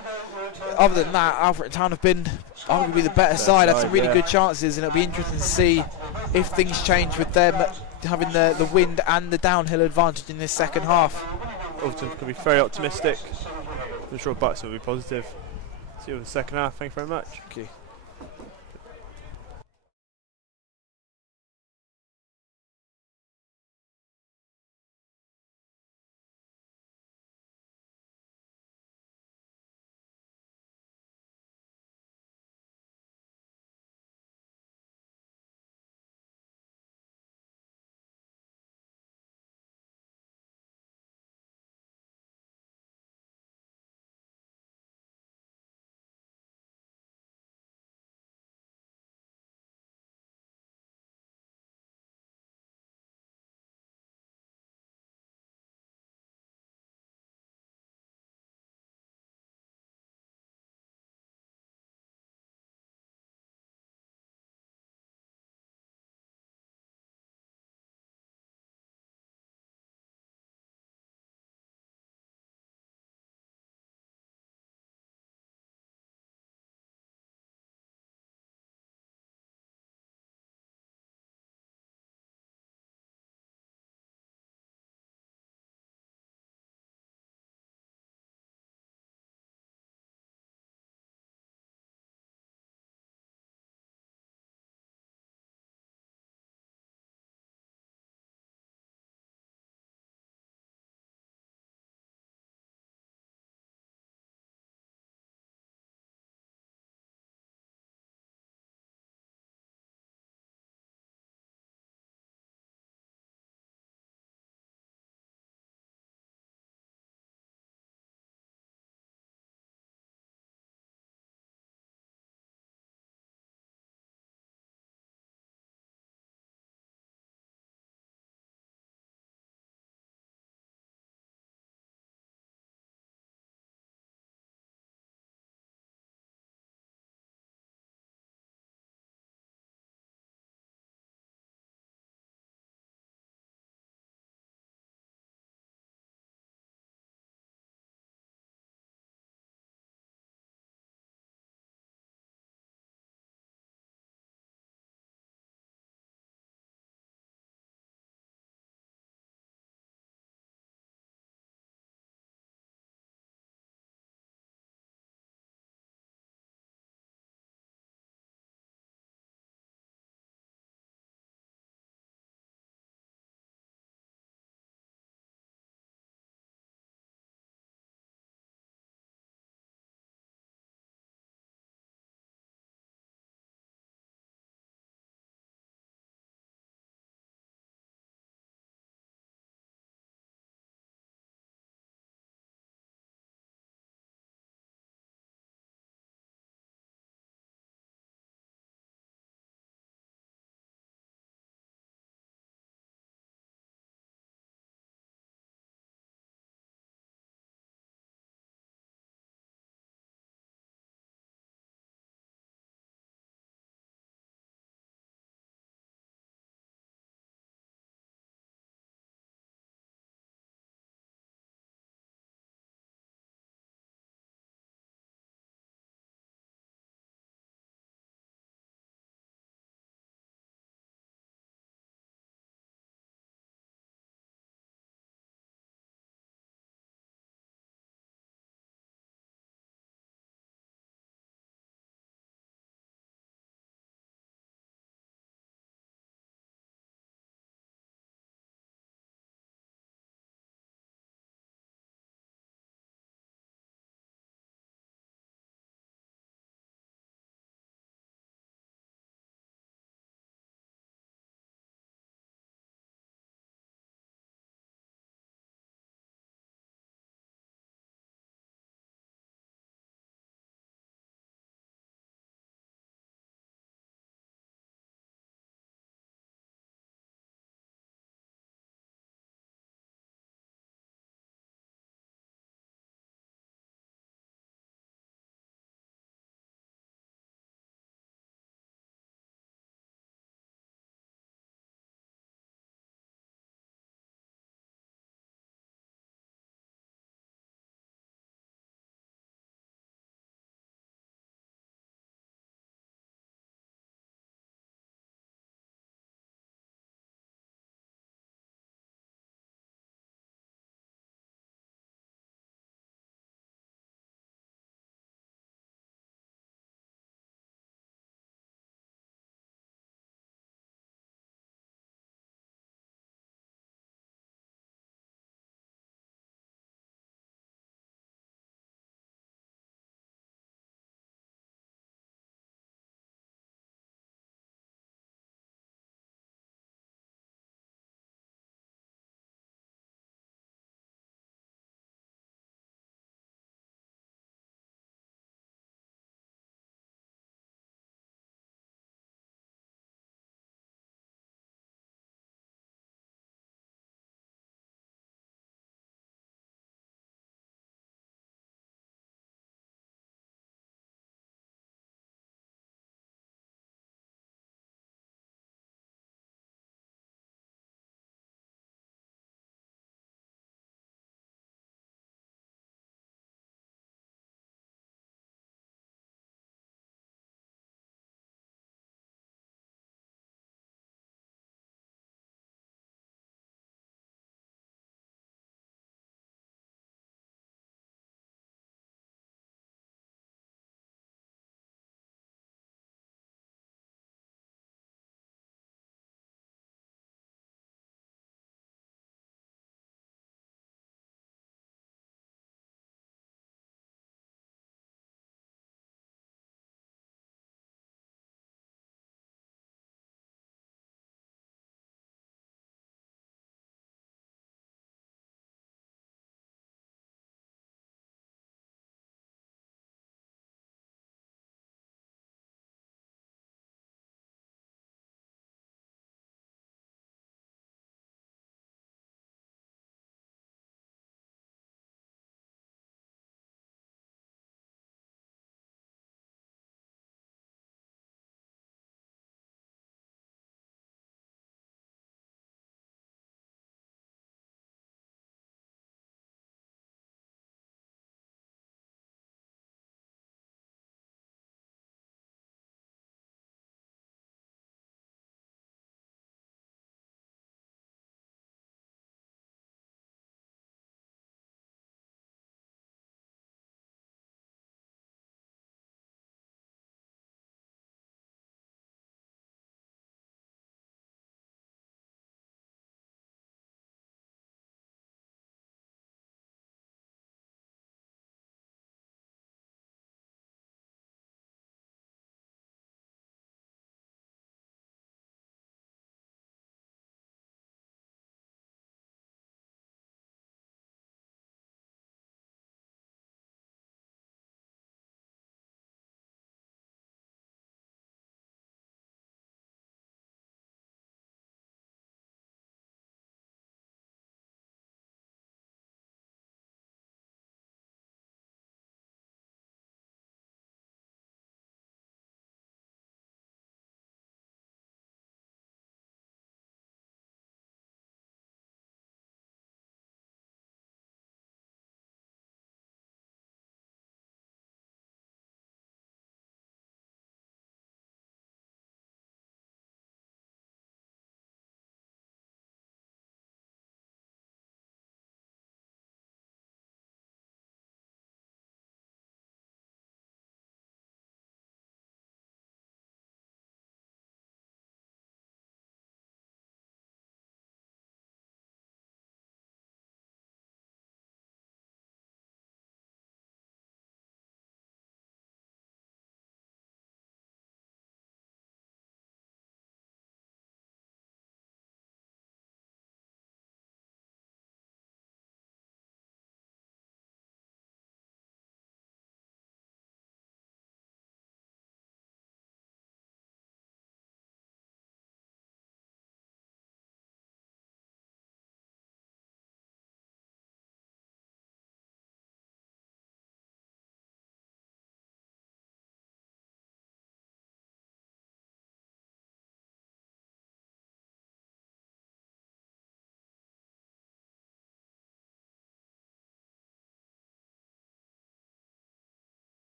other than that, Alfreton Town have been arguably the better side. Had some really good chances, and it'll be interesting to see if things change with them having the wind and the downhill advantage in this second half. Alfreton can be very optimistic. I'm sure Buxton will be positive. See you in the second half. Thank you very much. Okay.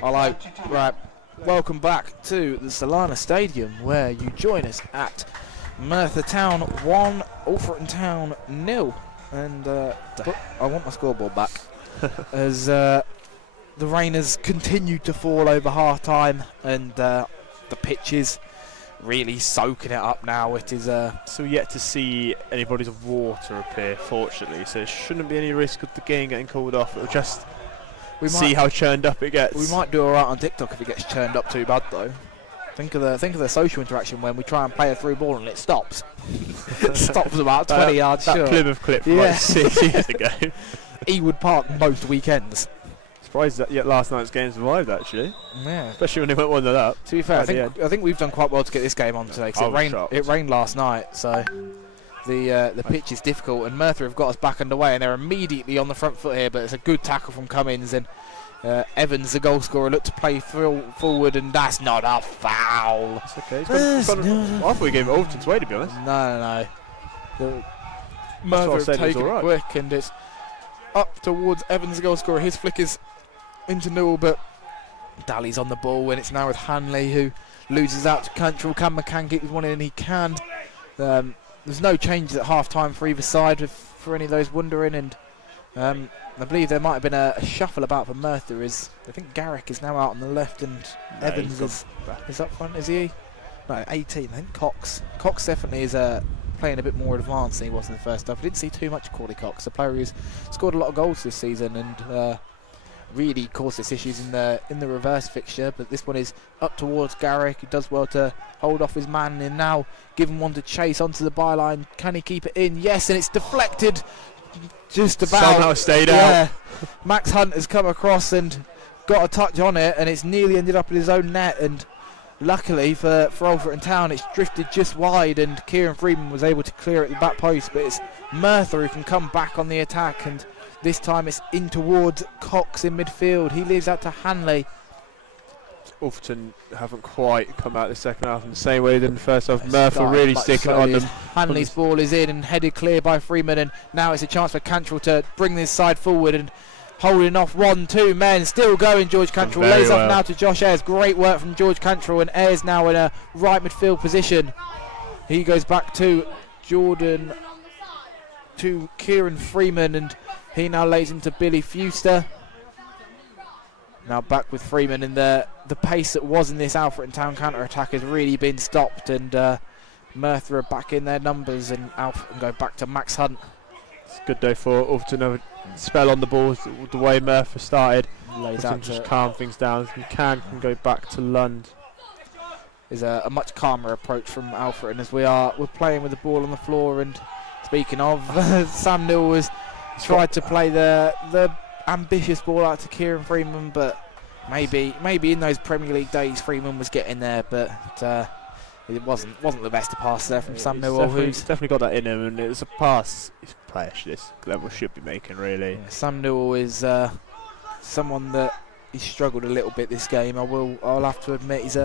Hello. Right. Welcome back to the Solana Stadium, where you join us at Merthyr Town 1, Alfreton Town 0. And I want my scoreboard back. As the rain has continued to fall over half-time, and the pitch is really soaking it up now. It is So yet to see any bodies of water appear, fortunately, so there shouldn't be any risk of the game getting called off. It'll just see how churned up it gets. We might do alright on TikTok if it gets churned up too bad, though. Think of the social interaction when we try and play a through ball and it stops. It stops about 20 yards short. That Plymouth clip from like 6 years ago. Ewood Park most weekends. Surprised that yet last night's game survived, actually. Yeah. Especially when they went 1-0 up. To be fair, I think we've done quite well to get this game on today, because it rained last night, so the pitch is difficult, and Merthyr have got us back underway, and they're immediately on the front foot here, but it's a good tackle from Cummins, and Evans, the goal scorer, looked to play forward, and that's not a foul. It's okay. I thought we gave it Alfreton's way, to be honest. No. Merthyr have taken it quick, and it's up towards Evans, the goal scorer. His flick is into Newell, but Daly's on the ball, and it's now with Hanley, who loses out to Cantrell. Can McCann get one in? He can. There's no changes at half-time for either side, for any of those wondering, and I believe there might have been a shuffle about for Merthyr. I think Garrick is now out on the left, and Evans is up front. Is he? No, 18. I think Cox definitely is playing a bit more advanced than he was in the first half. I didn't see too much of Corley Cox, a player who's scored a lot of goals this season and really caused us issues in the reverse fixture. But this one is up towards Garrick. He does well to hold off his man, and now given one to chase onto the byline. Can he keep it in? Yes, and it's deflected. Just about. Somehow stayed out. Max Hunt has come across and got a touch on it, and it's nearly ended up in his own net. And luckily for Alfreton Town, it's drifted just wide, and Kieran Freeman was able to clear it at the back post. But it's Merthyr who can come back on the attack, and this time it's in towards Cox in midfield. He leaves out to Hanley. Alfreton haven't quite come out the second half in the same way than the first half. Merthyr really sticking on them. Hanley's ball is in and headed clear by Freeman, and now it's a chance for Cantrell to bring this side forward, and holding off 1-2 men. Still going, George Cantrell lays off now to Josh Ayres. Great work from George Cantrell, and Ayres now in a right midfield position. He goes back to Jordan, to Kieran Freeman, and he now lays into Billy Fuster. Now back with Freeman, and the pace that was in this Alfreton Town counter-attack has really been stopped, and Merthyr are back in their numbers, and Alfreton go back to Max Hunt. It's a good day for Alfreton. A spell on the ball the way Merthyr started. Lays out just calm things down. McCann can go back to Lund. Is a much calmer approach from Alfreton, as we're playing with the ball on the floor. And speaking of, Sam Newell has tried to play the ambitious ball out to Kieran Freeman, but maybe in those Premier League days Freeman was getting there, but it wasn't the best of pass there from Sam Newell, who's definitely got that in him, and it's a pass his player this level should be making, really. Yeah, Sam Newell is someone that he's struggled a little bit this game. I'll have to admit, he's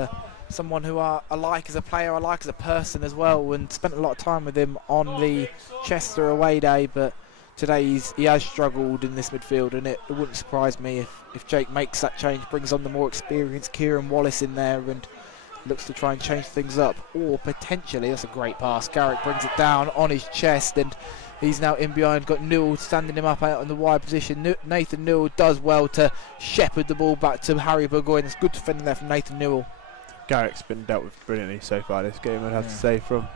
someone who I like as a player, I like as a person as well, and spent a lot of time with him on the Chester away day, but today he has struggled in this midfield, and it wouldn't surprise me if Jake makes that change, brings on the more experienced Kieran Wallace in there, and looks to try and change things up. Or potentially, that's a great pass, Garrick brings it down on his chest, and he's now in behind, got Newell standing him up out in the wide position. Nathan Newell does well to shepherd the ball back to Harry Burgoyne. It's good defending there from Nathan Newell. Garrick's been dealt with brilliantly so far this game, I'd have to say, from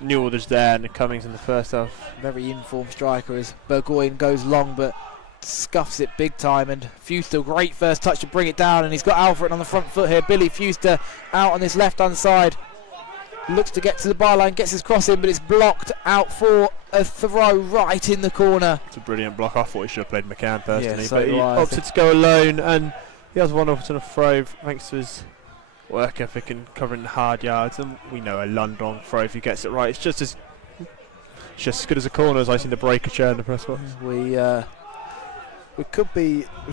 Newell just there and the Cummings in the first half. Very informed striker as Burgoyne goes long, but scuffs it big time, and Fuster, great first touch to bring it down, and he's got Alfreton on the front foot here. Billy Fuster out on this left hand side, looks to get to the byline, gets his cross in, but it's blocked out for a throw right in the corner. It's a brilliant block. I thought he should have played McCann personally, yeah, so but he opted to go alone, and he has one off on a throw thanks to his work ethic and covering the hard yards, and we know a London throw, if he gets it right, it's just as good as a corner, as I seen the breaker chair in the press box. We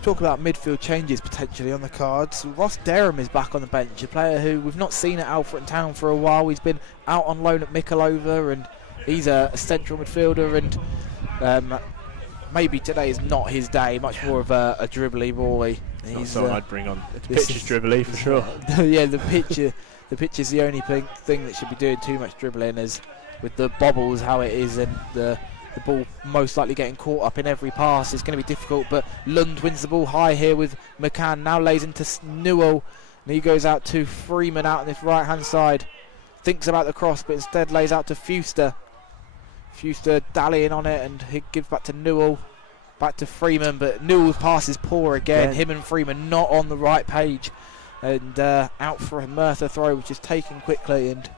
talk about midfield changes potentially on the cards. Ross Derham is back on the bench, a player who we've not seen at Alfreton Town for a while. He's been out on loan at Mikolova, and he's a central midfielder, and maybe today is not his day, much more of a dribbly, bally Not someone I'd bring on. The this pitch is dribbly for sure. Yeah, the pitch is the only thing that should be doing too much dribbling, as with the bobbles how it is, and the ball most likely getting caught up in every pass. It's going to be difficult, but Lund wins the ball high here with McCann, now lays into Newell, and he goes out to Freeman out on this right hand side, thinks about the cross but instead lays out to Fuster dallying on it, and he gives back to Newell, back to Freeman, but Newell's pass is poor again. Him and Freeman not on the right page, and out for a Merthyr throw which is taken quickly, and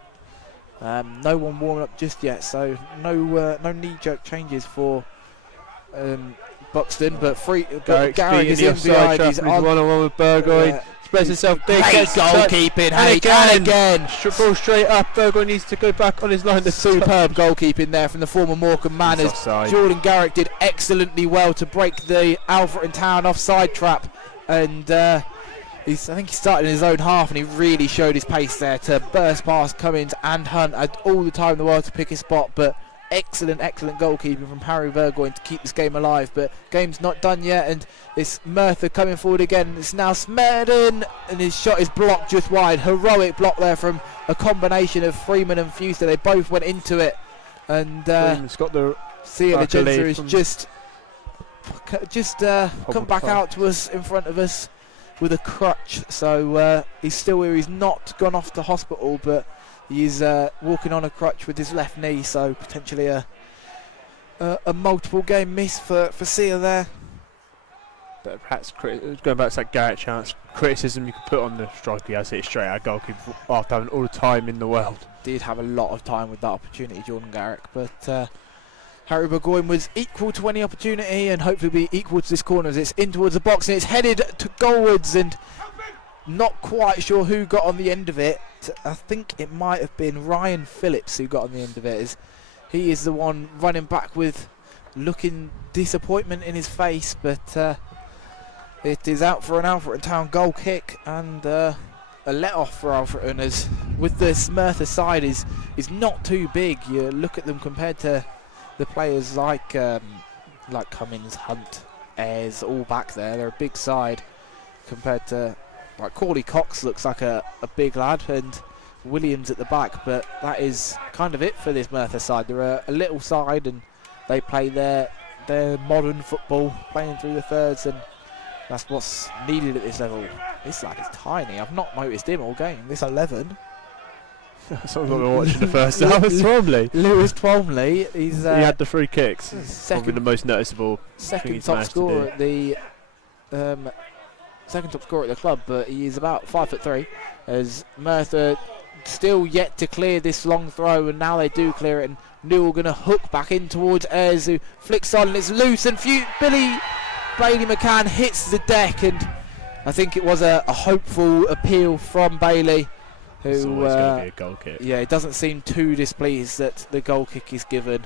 no one warming up just yet, so no knee-jerk changes for Buxton, but Garrick is in behind. He's one-on-one with Burgoyne. Spreads himself big. Great goalkeeping, and again. Ball straight up. Burgoyne needs to go back on his line. Superb goalkeeping there from the former Morecambe man, as Jordan Garrick did excellently well to break the Alfreton Town offside trap, and I think he started in his own half and he really showed his pace there to burst past Cummins and Hunt. Had all the time in the world to pick his spot, but excellent goalkeeping from Harry Burgoyne to keep this game alive. But game's not done yet, and it's Merthyr coming forward again. It's now Smerdon, and his shot is blocked just wide. Heroic block there from a combination of Freeman and Fuster. They both went into it, and Freeman's got the Legenta is just come back out to us in front of us with a crutch, so he's still here. He's not gone off to hospital, but he's walking on a crutch with his left knee, so potentially a multiple game miss for Sia there. But perhaps going back to that Garrett chance, criticism you could put on the striker, he has hit it straight out goalkeeper after having all the time in the world. Did have a lot of time with that opportunity, Jordan Garrick, but Harry Burgoyne was equal to any opportunity, and hopefully be equal to this corner as it's in towards the box, and it's headed to goalwards, and not quite sure who got on the end of it. I think it might have been Ryan Phillips who got on the end of it, as he is the one running back with looking disappointment in his face, but it is out for an Alfreton Town goal kick, and a let off for Alfreton, as with this Merthyr side is not too big. You look at them compared to the players like Cummins, Hunt, Ayres, all back there. They're a big side compared to, like, Corley Cox looks like a big lad, and Williams at the back, but that is kind of it for this Merthyr side. They're a little side, and they play their modern football, playing through the thirds, and that's what's needed at this level. This lad is tiny. I've not noticed him all game. This 11. That's what we were watching the first half. Lewis Twomley. He had the free kicks. Probably the most noticeable. Second top scorer at the club, but he is about 5'3", as Merthyr still yet to clear this long throw, and now they do clear it, and Newell going to hook back in towards Ayres, who flicks on, and it's loose, and Bailey McCann hits the deck, and I think it was a hopeful appeal from Bailey, who it's always going to be a goal kick. Yeah, it doesn't seem too displeased that the goal kick is given,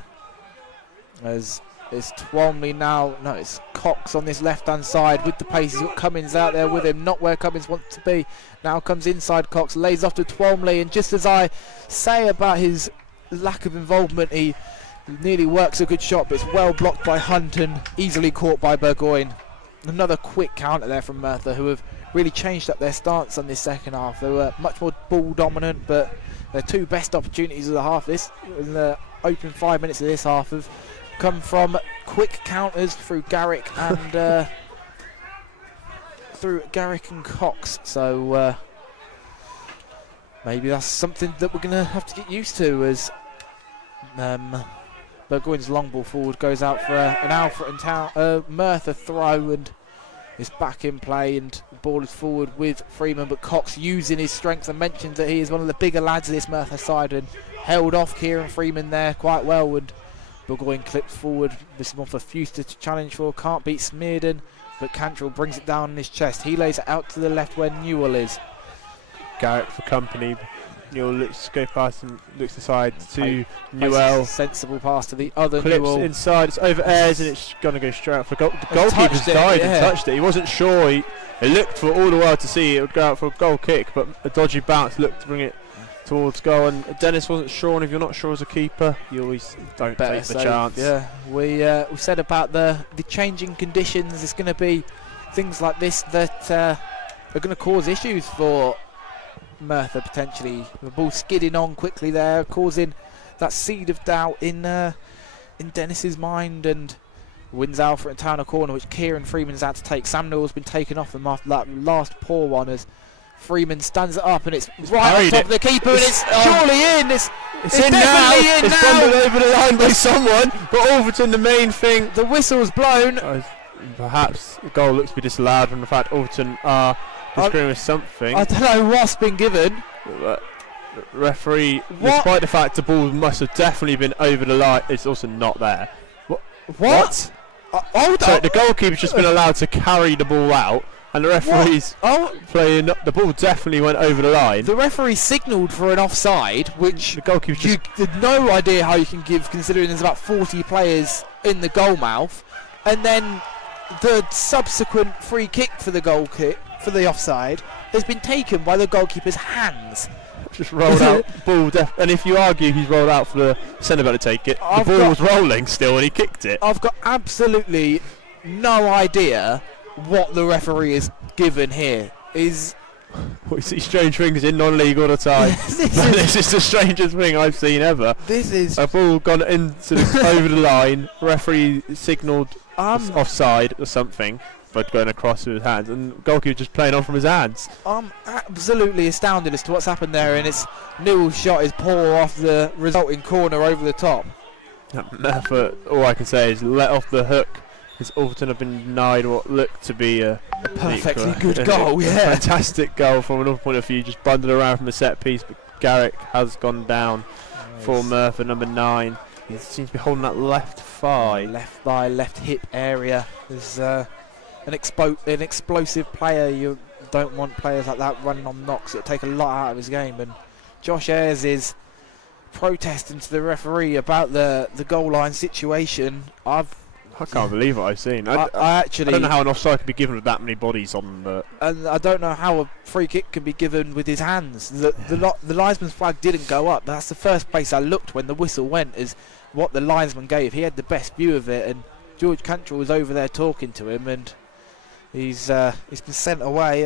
as it's Twomley now. No, it's Cox on this left hand side with the pace. He's got Cummins out there with him, not where Cummins wants to be. Now comes inside Cox, lays off to Twomley, and just as I say about his lack of involvement, he nearly works a good shot, but it's well blocked by Hunt and easily caught by Burgoyne. Another quick counter there from Merthyr, who have really changed up their stance on this second half. They were much more ball dominant, but their two best opportunities of the half, in the opening 5 minutes of this half, have come from quick counters through Garrick and Cox. So maybe that's something that we're going to have to get used to, as Burgoyne's long ball forward goes out for an Alfreton Town Merthyr throw, and is back in play, and the ball is forward with Freeman, but Cox using his strength, and mentioned that he is one of the bigger lads of this Merthyr side, and held off Kieran Freeman there quite well, and Burgoyne clips forward. This is one for Fuster to challenge for. Can't beat Smerdon, but Cantrell brings it down in his chest. He lays it out to the left where Newell is. Garrett for company. Newell looks to go past and looks aside to Newell. Sensible pass to the other Clips Newell. Inside, it's over Ayres, and it's going to go straight out for goal. The goalkeeper's dived and touched it. He wasn't sure. He looked for all the while to see it would go out for a goal kick, but a dodgy bounce looked to bring it towards goal, and Dennis wasn't sure, and if you're not sure as a keeper, you always don't take the chance. Yeah, we said about the changing conditions. It's going to be things like this that are going to cause issues for Merthyr potentially. The ball skidding on quickly there, causing that seed of doubt in Dennis's mind, and wins Alfreton Town a corner which Kieran Freeman's had to take. Sam Newell's been taken off them after that last poor one as Freeman stands it up, and it's right on top of the keeper, and it's surely in. It's in now. definitely in It's now. bundled over the line by someone, but Alfreton, the main thing. The whistle's blown. Perhaps the goal looks to be disallowed from the fact Alfreton are disagreeing with something. I don't know what's been given. But the referee, What? despite the fact the ball must have definitely been over the line, it's also not there. What? Hold So on. the goalkeeper's just been allowed to carry the ball out, and the referee's playing. The ball definitely went over the line. The referee signalled for an offside, which The goalkeeper's you just had no idea how you can give, considering there's about 40 players in the goal mouth, and then the subsequent free kick for the goal kick for the offside has been taken by the goalkeeper's hands. rolled out. Ball and if you argue he's rolled out for the centre back to take it, I've the ball got- was rolling still, and he kicked it. I've got absolutely no idea what the referee is given here. We see strange things in non-league all the time. This is the strangest thing I've seen ever. This is A ball gone into over the line. Referee signalled offside or something, but going across with his hands, and goalkeeper just playing on from his hands. I'm absolutely astounded as to what's happened there, and it's Newell's shot is poor off the resulting corner over the top. Merthyr, all I can say is let off the hook, as Alfreton have been denied what looked to be a Perfectly equal- good goal, yeah. Fantastic goal from another point of view, just bundled around from a set piece, but Garrick has gone down for Merthyr, number 9. He seems to be holding that left thigh. Left thigh, left hip area. There's an explosive player. You don't want players like that running on knocks. It'll take a lot out of his game. And Josh Ayres is protesting to the referee about the goal line situation. I can't believe what I've seen. I I actually don't know how an offside could be given with that many bodies on the. and I don't know how a free kick can be given with his hands. The linesman's flag didn't go up. That's the first place I looked when the whistle went, is what the linesman gave. He had the best view of it, and George Cantrell was over there talking to him, and he's been sent away.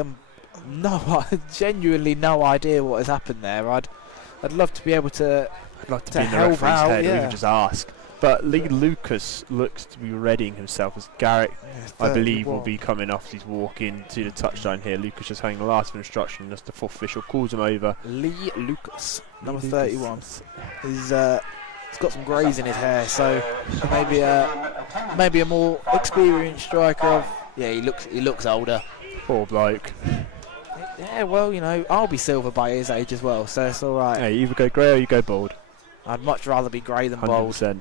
Genuinely no idea what has happened there. I'd love to be able to. I'd like to To be in the help referee's out, head, or yeah. even just ask. But Lee Lucas looks to be readying himself as Garrick, I believe, will be coming off as he's walking to the touchline here. Lucas just having the last instruction as the fourth official calls him over. Lee Lucas, number Lee 31. Lucas. He's got some greys in his hair, so maybe a more experienced striker. He looks older. Poor bloke. Yeah, well, I'll be silver by his age as well, so it's all right. Hey, you either go grey or you go bald. I'd much rather be grey than bald. 100%.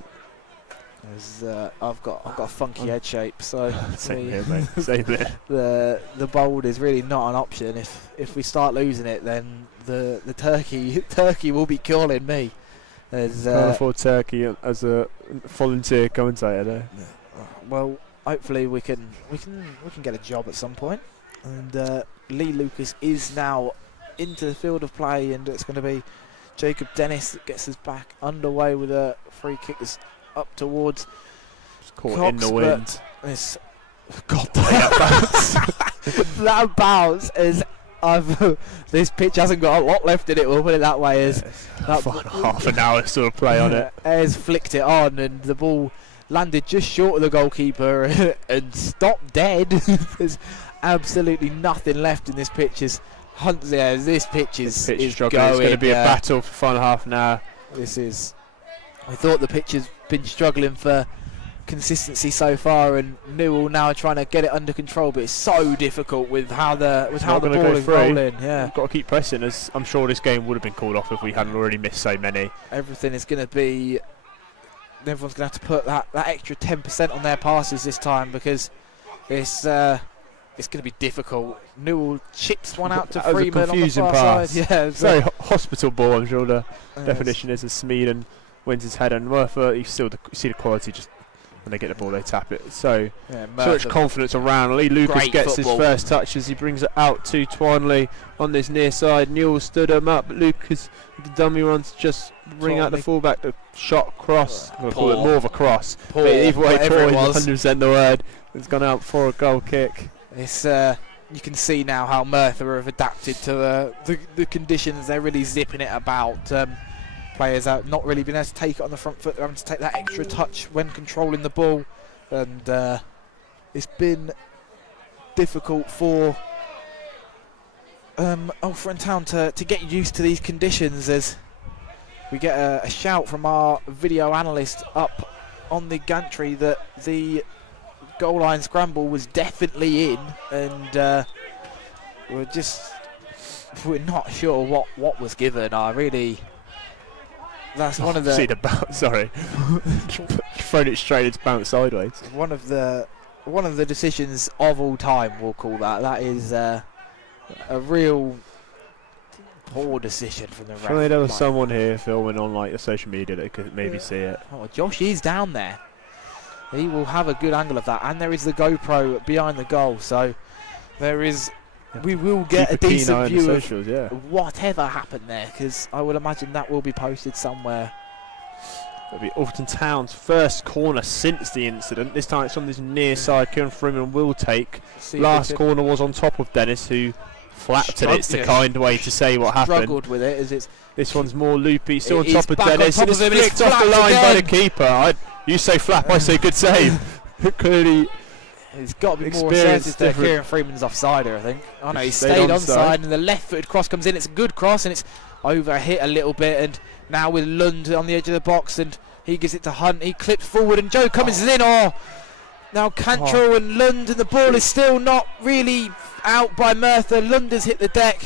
I've got a funky head shape, so Same here, mate. Same here. the bald is really not an option. If we start losing it, then the turkey will be calling me. Can't afford Turkey as a volunteer commentator, though. Well, hopefully we can get a job at some point. And Lee Lucas is now into the field of play, and it's going to be Jacob Dennis that gets us back underway with a free kick that's up towards Just caught Cox, in the wind. This, God, that bounce is. This pitch hasn't got a lot left in it. We'll put it that way. As that Half an hour sort of play on it. Ayres flicked it on, and the ball landed just short of the goalkeeper and stopped dead. There's absolutely nothing left in this pitch. This pitch is struggling. going. It's going to be a battle for final half an hour. I thought the pitch has been struggling for consistency so far, and Newell now trying to get it under control, but it's so difficult with how the ball is rolling. Yeah, We've got to keep pressing, as I'm sure this game would have been called off if we hadn't already missed so many. everything is going to be. Everyone's going to have to put that extra 10% on their passes this time, because it's going to be difficult. Newell chips one out to That was a Freeman on the confusing far pass. side. Yeah, It's very hospital ball, I'm sure the definition is, as Smeeden wins his head, and Merthyr, you see the quality just when they get the ball, they tap it. So much confidence around. Lee Lucas Great gets football. his first touch as he brings it out to Twanley on this near side. Newell stood him up, but Lucas, the dummy run to just bring out the Twanley. fullback. The shot cross. We'll call it Poor. more of a cross. Poor, But either way, whatever it poor was. is 100% the word. It's gone out for a goal kick. It's you can see now how Merthyr have adapted to the conditions. They're really zipping it about. Players are not really being able to take it on the front foot. They're having to take that extra touch when controlling the ball, and it's been difficult for Alfreton to get used to these conditions. As we get a shout from our video analyst up on the gantry that the goal line scramble was definitely in, and we're not sure what was given. That's one of the. See the bounce. Sorry, thrown it straight. It's bounced sideways. One of the decisions of all time, we'll call that. That is a real poor decision from the ref. Surely there was someone here filming on like the social media that could maybe see it. Oh, Josh is down there. He will have a good angle of that, and there is the GoPro behind the goal, so there is. We will get a decent view of whatever happened there, because I would imagine that will be posted somewhere. It'll be Alfreton Town's first corner since the incident. This time it's on this near side. Kieran Freeman will take. Last corner was on top of Dennis, who flapped it. It's the kind way to say what happened. Struggled with it, as it's. This one's more loopy. Still on top of Dennis. And it's flicked off the line by the keeper. You say flap, I say good save. Clearly. He's got to be more assertive there. Kieran Freeman's offside here, I think. Oh no, he stayed onside, and the left-footed cross comes in. It's a good cross, and it's overhit a little bit, and now with Lund on the edge of the box, and he gives it to Hunt. He clips forward, and Joe Cummins is in. Now Cantrell and Lund, and the ball is still not really out by Merthyr. Lund has hit the deck.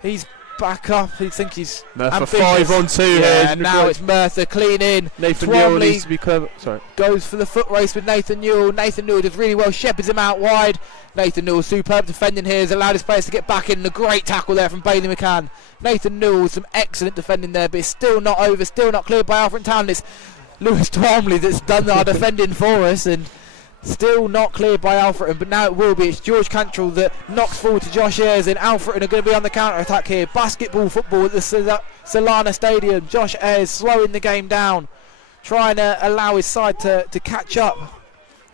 He's back up. I think he's Merthyr 5-on-2 here. And now it's Merthyr clean in. Nathan Newell needs to be clever. Sorry. Goes for the foot race with Nathan Newell. Nathan Newell does really well. Shepherds him out wide. Nathan Newell, superb defending here, has allowed his players to get back in. A great tackle there from Bailey McCann. Nathan Newell with some excellent defending there, but it's still not over, still not cleared by Alfreton Town. It's Lewis Twomley that's done our defending for us, and still not cleared by Alfreton, but now it will be. It's George Cantrell that knocks forward to Josh Ayres, and Alfreton are going to be on the counter-attack here. Basketball football at the Solana Stadium. Josh Ayres slowing the game down, trying to allow his side to catch up.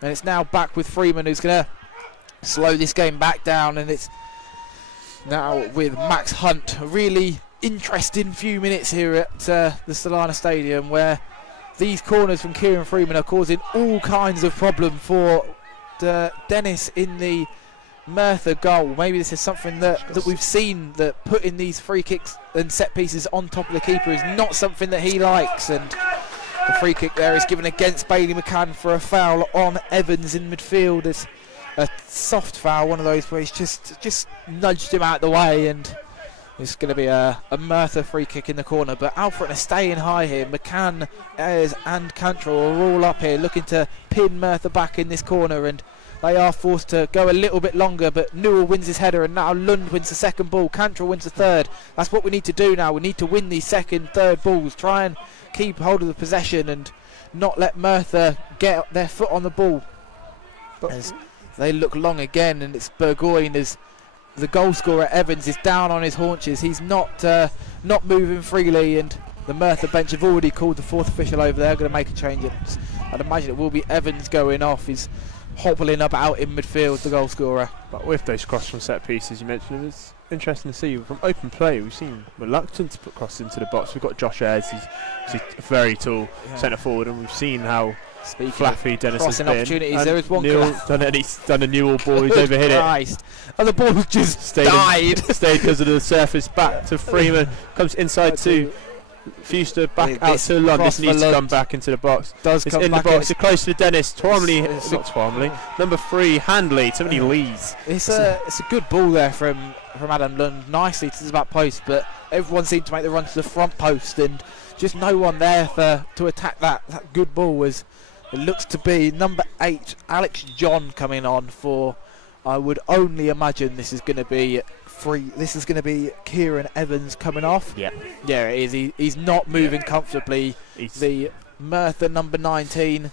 And it's now back with Freeman, who's going to slow this game back down, and it's now with Max Hunt. A really interesting few minutes here at the Solana Stadium, where these corners from Kieran Freeman are causing all kinds of problem for Dennis in the Merthyr goal. Maybe this is something that we've seen, that putting these free kicks and set pieces on top of the keeper is not something that he likes. And the free kick there is given against Bailey McCann for a foul on Evans in midfield. It's a soft foul, one of those where he's just nudged him out of the way, and it's going to be a Merthyr free kick in the corner. But Alfreton are staying high here. McCann, Ayres and Cantrell are all up here looking to pin Merthyr back in this corner, and they are forced to go a little bit longer, but Newell wins his header, and now Lund wins the second ball. Cantrell wins the third. That's what we need to do now. We need to win these second, third balls, try and keep hold of the possession and not let Merthyr get their foot on the ball. As they look long again, and it's Burgoyne as the goal scorer. Evans is down on his haunches. He's not moving freely, and the Merthyr bench have already called the fourth official over there. Going to make a change. I'd imagine it will be Evans going off. He's hobbling about in midfield, the goal scorer. But with those cross from set pieces you mentioned, it's interesting to see from open play. We've seen reluctant to put crosses into the box. We've got Josh Ayres, he's a very tall centre forward, and we've seen how flappy Dennis has been. Opportunities. There is one. He's done a Newell ball. He's overhit it. And the ball just died. Stayed because of the surface. Back to Freeman. Comes inside to Fuster. Back out to Lund. This needs to come back into the box. It's in the box. It's close to Dennis. Twomley. Not Twomley. Number 3, Handley. So many leads. It's a good ball there from Adam Lund. Nicely to the back post, but everyone seemed to make the run to the front post, and just no one there to attack that good ball. Was it looks to be number 8, Alex John, coming on for. I would only imagine this is going to be free. This is going to be Kieran Evans coming off. Yeah, it is. He's not moving comfortably. The Merthyr number 19,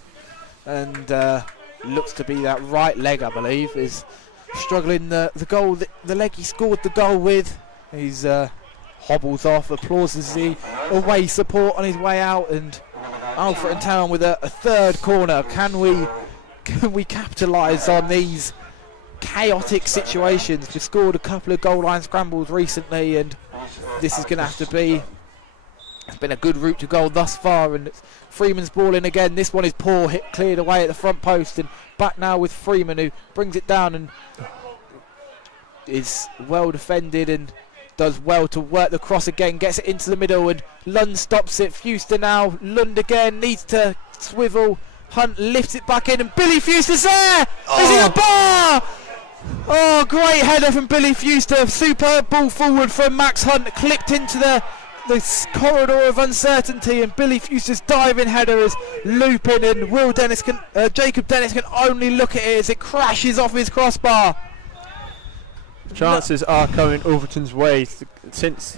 and looks to be that right leg, I believe, is struggling. The goal, the leg he scored the goal with. He's hobbles off, applauses the away support on his way out, and Alfreton Town with a third corner. Can we capitalise on these chaotic situations. We've scored a couple of goal line scrambles recently, and this is going to have to be. It's been a good route to goal thus far, and it's Freeman's ball in again. This one is poor, hit cleared away at the front post, and back now with Freeman, who brings it down and is well defended and does well to work the cross again, gets it into the middle, and Lund stops it. Fuster now, Lund again, needs to swivel. Hunt lifts it back in, and Billy Fuster's there! Is it a bar? Oh, great header from Billy Fuster. Superb ball forward from Max Hunt, clipped into the corridor of uncertainty, and Billy Fuster's diving header is looping, and Jacob Dennis can only look at it as it crashes off his crossbar. Chances are coming Alfreton's way. Since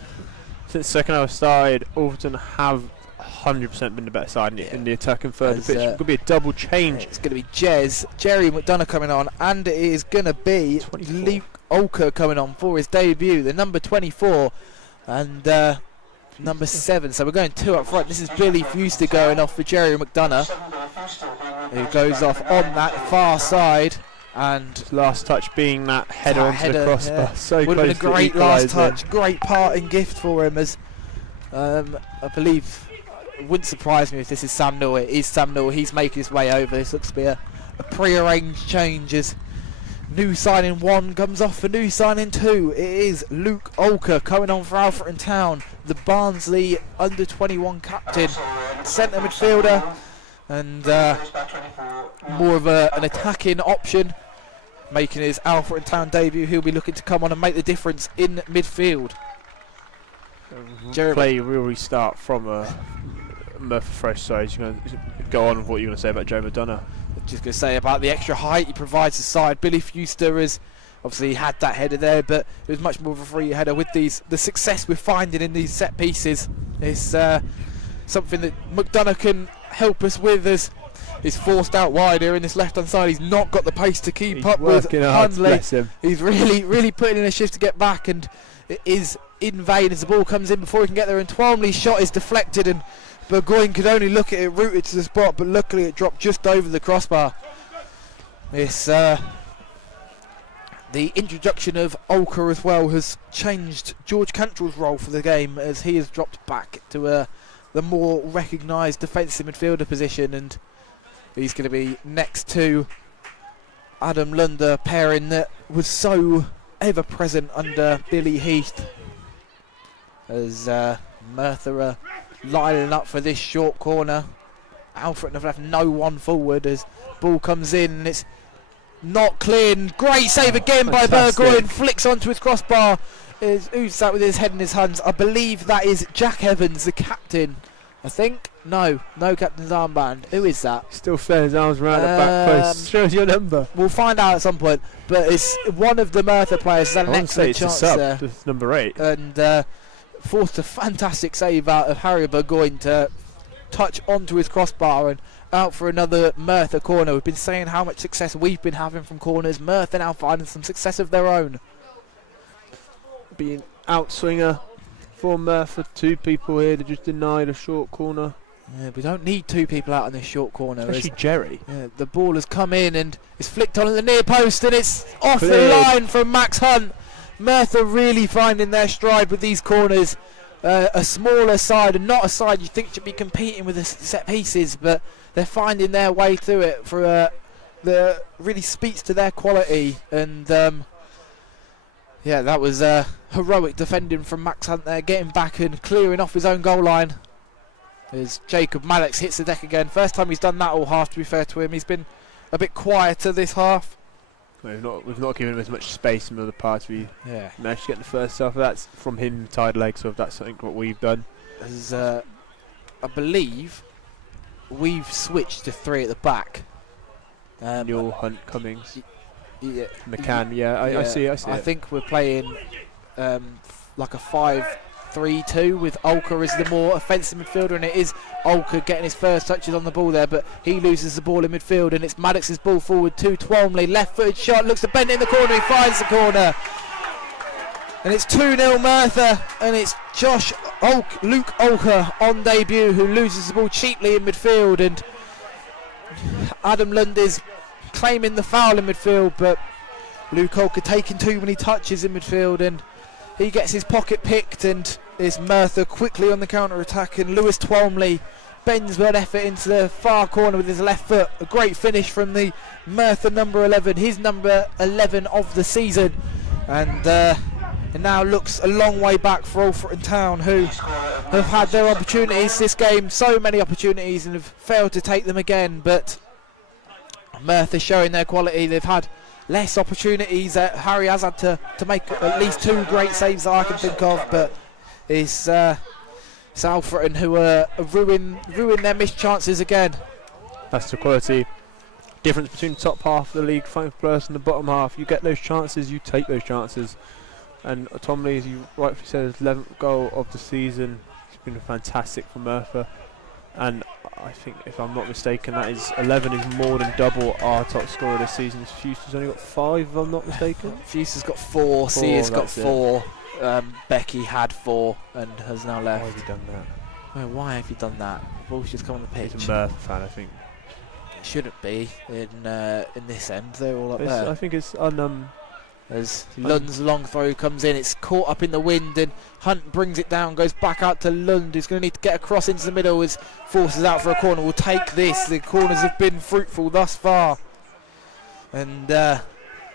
second half started, Alfreton have 100% been the better side in the attacking third of the pitch. It could be a double change. It's going to be Jerry McDonough coming on, and it is going to be 24. Luke Olker coming on for his debut, the number 24 and number 7. So we're going 2 up front. This is Billy Fuster going off for Jerry McDonough, who goes off on that far side. And last touch being that header onto the crossbar. Yeah. So would have been a great last touch, in. Great parting gift for him. As I believe, it wouldn't surprise me if this is Sam Newell. It is Sam Newell. He's making his way over. This looks to be a pre-arranged change as new signing 1 comes off for new signing 2. It is Luke Olker coming on for Alfreton Town, the Barnsley under 21 captain, centre midfielder, and more of an attacking option, making his Alfreton Town debut. He'll be looking to come on and make the difference in midfield. Play will restart from Merthyr fresh. So he's going to go on with what you're going to say about Joe McDonough. Just going to say about the extra height he provides the side. Billy Fuster has obviously had that header there, but it was much more of a free header. With the success we're finding in these set pieces, it's something that McDonough can help us with, as he's forced out wide here in this left hand side. He's not got the pace to keep up with Hundley. He's really putting in a shift to get back, and it is in vain as the ball comes in before he can get there, and Twomley's shot is deflected, and Burgoyne could only look at it rooted to the spot, but luckily it dropped just over the crossbar. It's the introduction of Olker as well has changed George Cantrell's role for the game, as he has dropped back to the more recognised defensive midfielder position, and he's going to be next to Adam Lunder, pairing that was so ever present under Billy Heath, as Merthyr lining up for this short corner. Alfreton have left no one forward as ball comes in, and it's not clear, and great save again by Burgoyne, flicks onto his crossbar. Who's that with his head in his hands? I believe that is Jack Evans, the captain. I think. No captain's armband. Who is that? Still flaring his arms around the back post. Shows your number. We'll find out at some point. But it's one of the Merthyr players. Had an excellent chance there. It's number 8. And forced a fantastic save out of Harry Burgoyne to touch onto his crossbar and out for another Merthyr corner. We've been saying how much success we've been having from corners. Merthyr now finding some success of their own. Being outswinger for Merthyr. 2 people here. They just denied a short corner. Yeah, we don't need 2 people out on this short corner. Especially Jerry. Yeah, the ball has come in and it's flicked on at the near post, and it's off the line from Max Hunt. Merthyr really finding their stride with these corners. A smaller side, and not a side you think should be competing with the set pieces, but they're finding their way through it for the really speaks to their quality. And yeah, that was heroic defending from Max Hunt there, getting back and clearing off his own goal line as Jacob Maddox hits the deck again. First time he's done that all half, to be fair to him. He's been a bit quieter this half. We've not given him as much space in the other parts. We managed to get in the first half. That's from him tied legs, so that's something what we've done. As I believe we've switched to 3 at the back. Newell, Hunt, Cummings, McCann. I see it. I think we're playing like a 5-3-2 with Olker as the more offensive midfielder, and it is Olker getting his first touches on the ball there, but he loses the ball in midfield, and it's Maddox's ball forward to Twomley. Left-footed shot, looks to bend in the corner, he finds the corner, and it's 2-0 Merthyr, and it's Luke Olker on debut who loses the ball cheaply in midfield, and Adam Lund is claiming the foul in midfield, but Luke Olker taking too many touches in midfield, and he gets his pocket picked, and is Merthyr quickly on the counter-attack, and Lewis Twalmley bends with effort into the far corner with his left foot. A great finish from the Merthyr number 11, his number 11 of the season, and it now looks a long way back for Alfreton Town, who have had their opportunities this game, so many opportunities, and have failed to take them again. But Merthyr showing their quality. They've had less opportunities. Harry has had to make at least 2 great saves that I can think of, but it's Alfreton who ruin their missed chances again. That's the quality difference between the top half of the league fighting for players and the bottom half. You get those chances, you take those chances. And Twalmley, as you rightfully said, his 11th goal of the season. It's been fantastic for Merthyr, and I think, if I'm not mistaken, that is 11 is more than double our top scorer this season. Fuster's only got 5, if I'm not mistaken. Fuster's got 4, Sia's got 4, Becky had 4 and has now left. Why have you done that? Well, why have you done that? Ball's just come on the pitch. He's a Merthyr fan, I think. It shouldn't be in this end. They're all up there. I think it's as Lund's long throw comes in, it's caught up in the wind, and Hunt brings it down, goes back out to Lund, who's going to need to get across into the middle as forces out for a corner. We'll take this. The corners have been fruitful thus far, and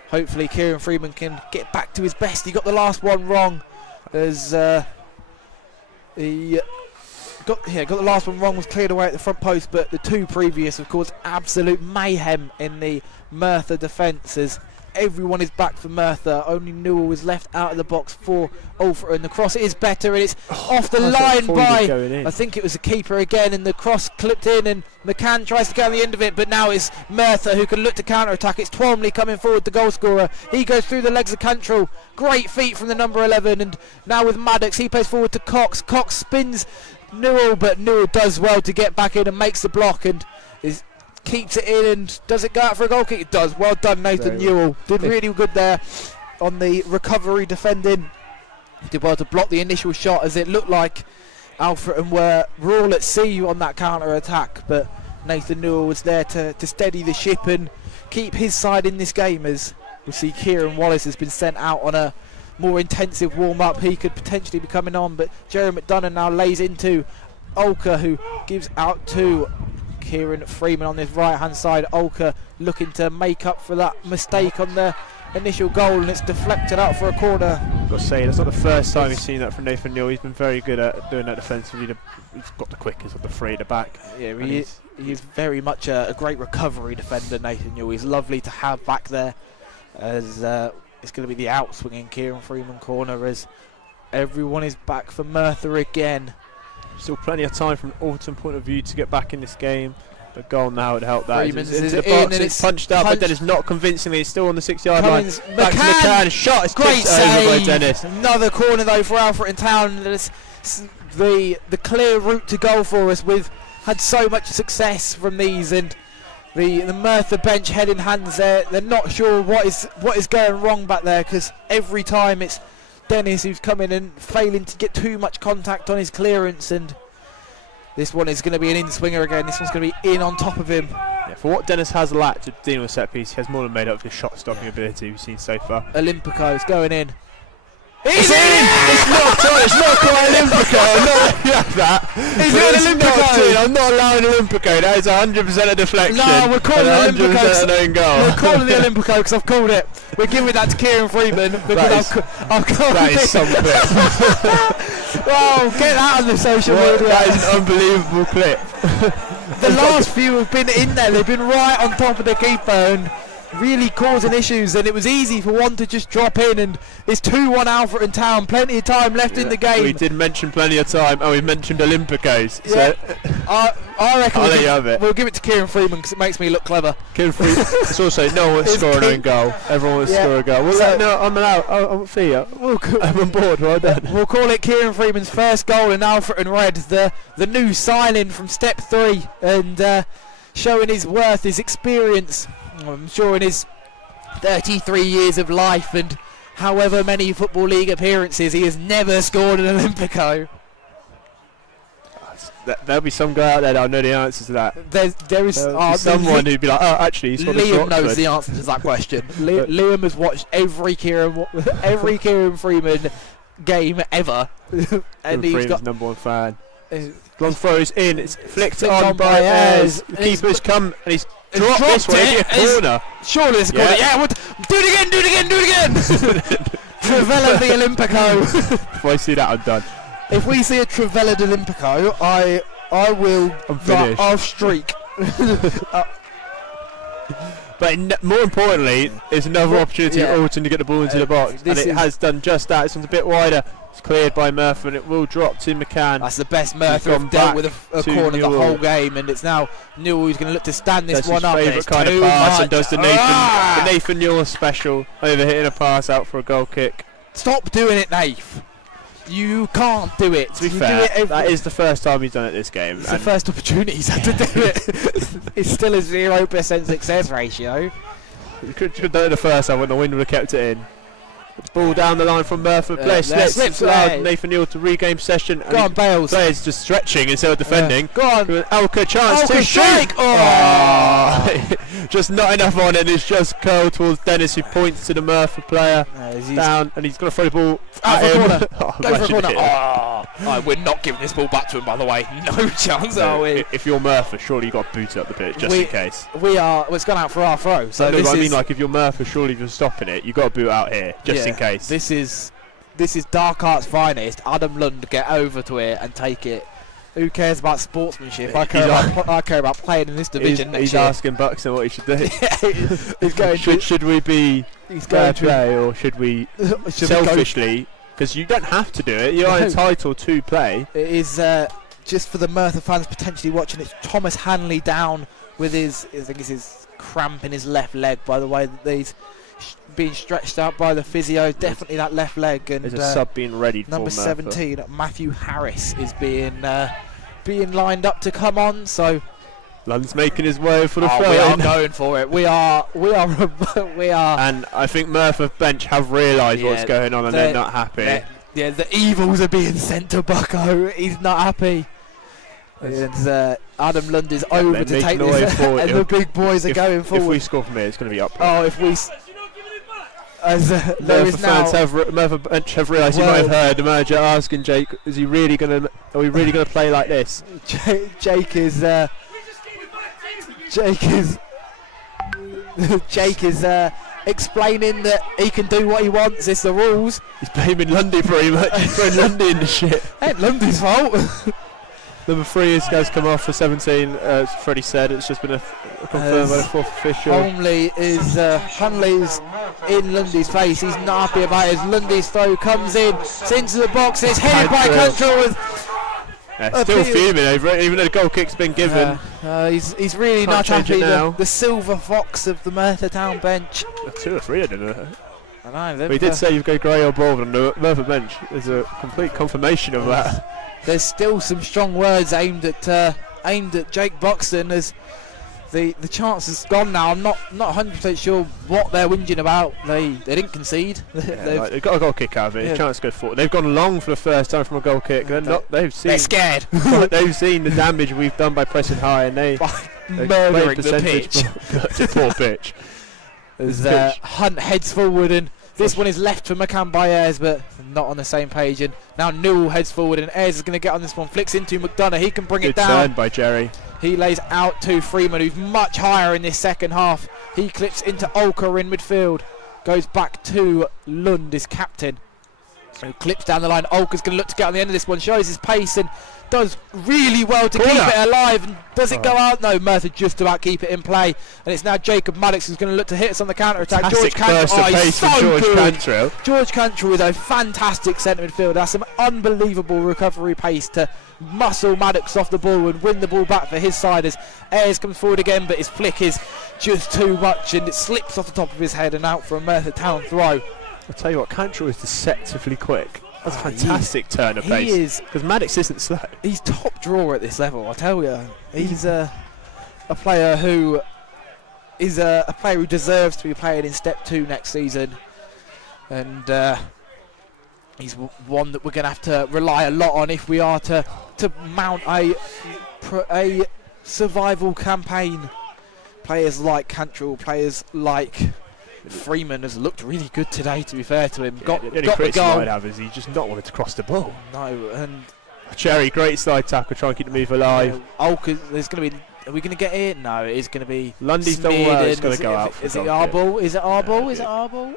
hopefully Kieran Freeman can get back to his best. He got the last one wrong, as he got the last one wrong, was cleared away at the front post, but the 2 previous have caused absolute mayhem in the Merthyr defence, as everyone is back for Merthyr. Only Newell is left out of the box for Alfreton. The cross is better, and it's off the line by, I think it was the keeper again, and the cross clipped in, and McCann tries to get on the end of it, but now it's Merthyr who can look to counter-attack. It's Twalmley coming forward, the goal scorer. He goes through the legs of Cantrell. Great feet from the number 11, and now with Maddox, he plays forward to Cox. Cox spins Newell, but Newell does well to get back in and makes the block, and keeps it in. And does it go out for a goal kick? It does. Well done, Nathan Newell. Did really good there on the recovery defending. Did well to block the initial shot, as it looked like Alfreton were all at sea on that counter attack, but Nathan Newell was there to steady the ship and keep his side in this game, as we'll see Kieran Wallace has been sent out on a more intensive warm-up. He could potentially be coming on, but Jerry McDonough now lays into Olker, who gives out to Kieran Freeman on this right hand side. Olker looking to make up for that mistake on the initial goal, and it's deflected out for a corner. I've got to say, that's not the first time we've seen that from Nathan Newell. He's been very good at doing that defensively. He's got the quickest of the 3 at the back. Yeah, he is very much a great recovery defender, Nathan Newell. He's lovely to have back there, as it's going to be the outswinging Kieran Freeman corner, as everyone is back for Merthyr again. Still plenty of time from an Alton point of view to get back in this game. The goal now would help that. Freeman's It's is into the in, box, and it's punched up, but then it's not convincingly. It's still on the 6-yard line. Back to McCann, shot, it's great over by save. Dennis. Another corner though for Alfreton Town. It's the clear route to goal for us. We've had so much success from these, and the Merthyr bench head in hands there. They're not sure what is going wrong back there, because every time it's Dennis who's coming and failing to get too much contact on his clearance, and this one is going to be an in-swinger again. This one's going to be in on top of him. Yeah, for what Dennis has lacked to deal with set piece, he has more than made up for his shot-stopping ability we've seen so far. Olympico is going in. It's in! It's not quite Olympico. I'm not allowing that. It's in Olympico. I'm not allowing Olympico. That is 100% a deflection. No, we're calling it Olympico. An own goal. We're calling it Olympico because I've called it. We're giving that to Kieran Freeman because I've called that it. is some clip. Well, get that on the social media. That is an unbelievable clip. The last few have been in there. They've been right on top of the keeper and really causing issues, and it was easy for one to just drop in, and it's 2-1 Alfreton Town. Plenty of time left in the game. We did mention plenty of time, and we mentioned Olympicos. Yeah. So I reckon I'll let you have it. We'll give it to Kieran Freeman because it makes me look clever. Kieran Freeman. It's also no one scoring an own goal. Everyone wants to score a goal. Well, no, I'm allowed. I'm for you. I'm on board. Well done. We'll call it Kieran Freeman's first goal in Alfreton Red, the new signing from Step 3, and showing his worth, his experience. I'm sure in his 33 years of life and however many Football League appearances, he has never scored an Olympico. There'll be some guy out there that'll know the answer to that. There is someone who'd be like, oh, actually, he's got Liam knows the answer to that question. Liam has watched every Kieran Freeman game ever, and he's got #1 fan. Long throw is in. It's flicked on by Ayres. The keeper's come and he's dropped this way. A corner. Surely it's a corner. Yeah. Do it again. Trivella the Olympico. If I see that, I'm done. If we see a Trivella de Olympico, I will. I'll streak. But more importantly, it's another opportunity for Alfreton to get the ball into the box, and it has done just that. It's a bit wider. It's cleared by Merthyr, and it will drop to McCann. That's the best Merthyr have dealt with a corner the whole game, and it's now Newell who's going to look to stand this one up. Favourite kind of pass, and does the Nathan Newell special, over hitting a pass out for a goal kick. Stop doing it, Nath. You can't do it. To be fair, that is the first time he's done it this game. It's the first opportunity he's had to do it. It's still a 0% success ratio. You could have done it the first time when the wind would have kept it in. Ball down the line from Merthyr. Player slips, allowed Nathan Newell to regain possession. Go on, Bales. Players just stretching instead of defending. Go on. Alka chance to shoot. Just not enough on it. It's just curled towards Dennis, who points to the Merthyr player down, and he's going to throw the ball out at him. Corner. Go for a corner. We're not giving this ball back to him, by the way. No chance, are we? If you're Merthyr, surely you've got to boot it up the pitch, just in case. We are. Well, it's gone out for our throw. So no, I mean, like, if you're Merthyr, surely if you're stopping it, you've got to boot out here, just in case. This is Dark Art's finest. Adam Lund, get over to it and take it. Who cares about sportsmanship? I care about playing in this division next year. He's asking Buxton what he should do. He's going should we be fair play, or should we selfishly? Because you don't have to do it. You are entitled to play. It is just for the Merthyr fans potentially watching. It's Thomas Hanley down with his cramp in his left leg. By the way, that he's being stretched out by the physio. Definitely that left leg. And there's a sub being ready. Number for 17, Matthew Harris, is being lined up to come on. So Lund's making his way for the throw. We are going for it. We are. And I think Merthyr bench have realised what's going on, and they're not happy. The evils are being sent to Bucko. He's not happy. And Adam Lund is over to take this, and the big boys are going forward. If we score from here, it's going to be up. If we. Merthyr bench have realised. You might have heard the manager asking Jake, "Are we really going to play like this?" Jake is explaining that he can do what he wants. It's the rules. He's blaming Lundy pretty much. He's throwing Lundy in the shit. Ain't Lundy's fault. Number 3 has come off for 17. As Freddie said, it's just been confirmed by the 4th official. Hunley's in Lundy's face. He's not happy about it. Lundy's throw comes in. It's into the box. It's headed by Cantrell. Still fuming over it, even though the goal kick's been given. He's really not happy. The silver fox of the Merthyr Town bench. 2 or 3, I don't know. I know. He did say you've got grey or bald on the Merthyr bench. There's a complete confirmation of that. There's still some strong words aimed at Jake Buxton as the chance has gone now. I'm not 100% sure what they're whinging about. They didn't concede. They've got a goal kick out of it. Chance to go forward. They've gone long for the first time from a goal kick. They're scared. They've seen the damage we've done by pressing high, and they murdering the pitch. Poor pitch. As Hunt heads forward, and this one is left for McCann by Ayres, but not on the same page. And now Newell heads forward, and Ayres is going to get on this one. Flicks into McDonough. He can bring it down. Good turn by Jerry. He lays out to Freeman, who's much higher in this second half. He clips into Olka in midfield. Goes back to Lund, his captain. So clips down the line. Olka's going to look to get on the end of this one. Shows his pace and does really well to keep it alive. And does it go out? No, Merthyr just about keep it in play. And it's now Jacob Maddox who's going to look to hit us on the counter-attack. George Cantrell. George Cantrell with a fantastic centre midfielder. That's some unbelievable recovery pace to muscle Maddox off the ball and win the ball back for his side as Ayres comes forward again, but his flick is just too much and it slips off the top of his head and out for a Merthyr Town throw. I'll tell you what, Cantrell is deceptively quick. That's a fantastic turn of pace. He is, because Maddox isn't slow. He's top drawer at this level, I tell you. He's a player who is a player who deserves to be playing in Step 2 next season. And He's one that we're going to have to rely a lot on if we are to mount a survival campaign. Players like Cantrell, players like Freeman has looked really good today, to be fair to him. Yeah, got the goal. I'd have is he just not wanted to cross the ball. No, and Cherry, great slide tackle, try and keep the move alive. There's going to be. Are we going to get it? No, it is going to be. Lundy's done well. It's going to go out. Is it our ball? Is it our ball? Is it our ball?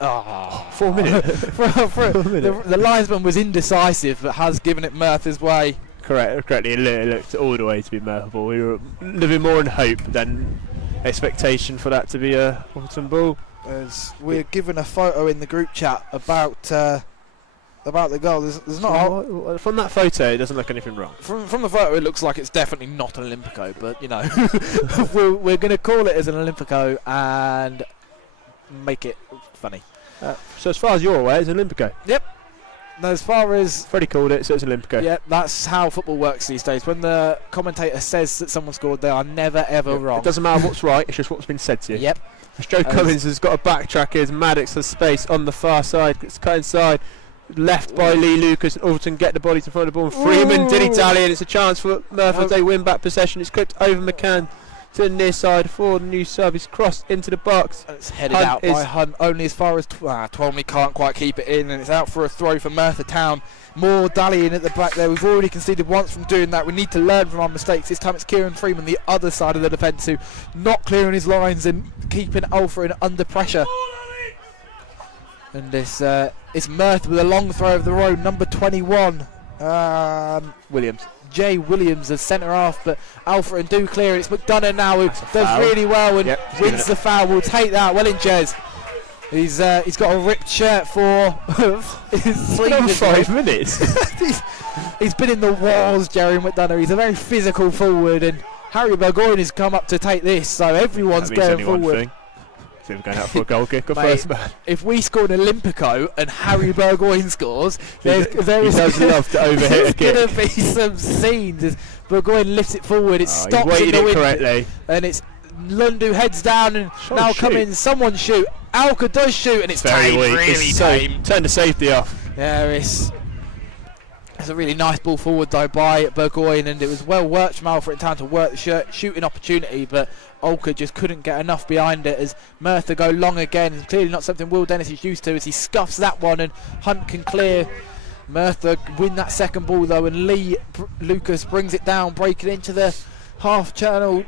Oh, 4 minutes. The linesman was indecisive, but has given it Merthyr's way. Correctly, it looked all the way to be Merthyr ball. We were living more in hope than expectation for that to be a Alfreton ball. As we're given a photo in the group chat about the goal. There's not from that photo. It doesn't look anything wrong. From the photo, it looks like it's definitely not an Olympico, but you know, we're going to call it as an Olympico and make it funny. So as far as you're aware, it's an Olympico. Yep. As far as Freddie called it, so it's an Olympico. Yeah, that's how football works these days. When the commentator says that someone scored, they are never ever wrong. It doesn't matter what's right; it's just what's been said to you. Yep. As Joe Cummins has got a backtrack here, Maddox has space on the far side. It's cut inside, left by Lee Lucas, and Alfreton get the body to front of the ball. And Freeman dilly-dally, and it's a chance for Merthyr. They win back possession. It's clipped over McCann to the near side for the new sub. He's crossed into the box. And it's headed out by Hunt, only as far as Twomley can't quite keep it in, and it's out for a throw for Merthyr Town. More dallying at the back there. We've already conceded once from doing that. We need to learn from our mistakes. This time it's Kieran Freeman, the other side of the defence, who not clearing his lines and keeping Alfreton under pressure. And it's Merthyr with a long throw of the road, number 21. Williams. Jay Williams as centre half, but Alfreton do clear it. It's McDonough now who does foul. really well and wins the foul. We'll take that. Well in, Jez. He's got a ripped shirt for his sleeve. 5 minutes. he's been in the walls, Jerry McDonough. He's a very physical forward, and Harry Burgoyne has come up to take this, so everyone's going forward. So we're going out for a goal kick or Mate, first man. If we score an Olympico and Harry Burgoyne scores, he does love to overhit a kick. There's going to be some scenes as Burgoyne lifts it forward. It stops in the wind, correctly, and it's Lundu heads down, and now Cummins. Someone shoot. Alka does shoot, and it's very tame, weak. Really tame. Turn the safety off. Yeah, it's a really nice ball forward though by Burgoyne, and it was well worked from Alfreton Town to work the shooting opportunity, but Alka just couldn't get enough behind it as Merthyr go long again. Clearly not something Will Dennis is used to, as he scuffs that one and Hunt can clear. Merthyr win that second ball though, and Lee Lucas brings it down, breaking into the half channel,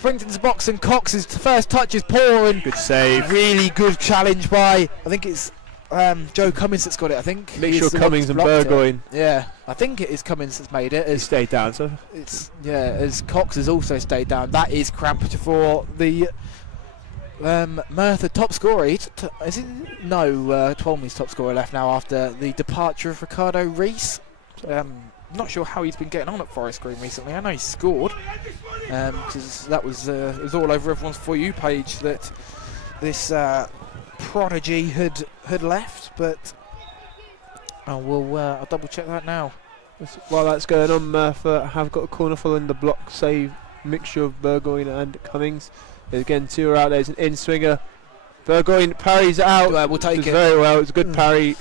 brings it into the box, and Cox's first touch is poor, and good save. Really good challenge by, I think it's Joe Cummins that's got it. I think make sure Cummins and Burgoyne. Yeah, I think it is Cummins that's made it. He stayed down, so it's as Cox has also stayed down. That is cramped for the Merthyr top scorer. Is it? No, Twomley's top scorer left now after the departure of Ricardo Reese. Not sure how he's been getting on at Forest Green recently. I know he scored because that was it was all over everyone's For You page that this prodigy had left, but I'll double check that now. While that's going on, Merthyr have got a corner following the block save mixture of Burgoyne and Cummings. Again, two are out. There's an in-swinger. Burgoyne parries out. We'll take it very well. It's a good parry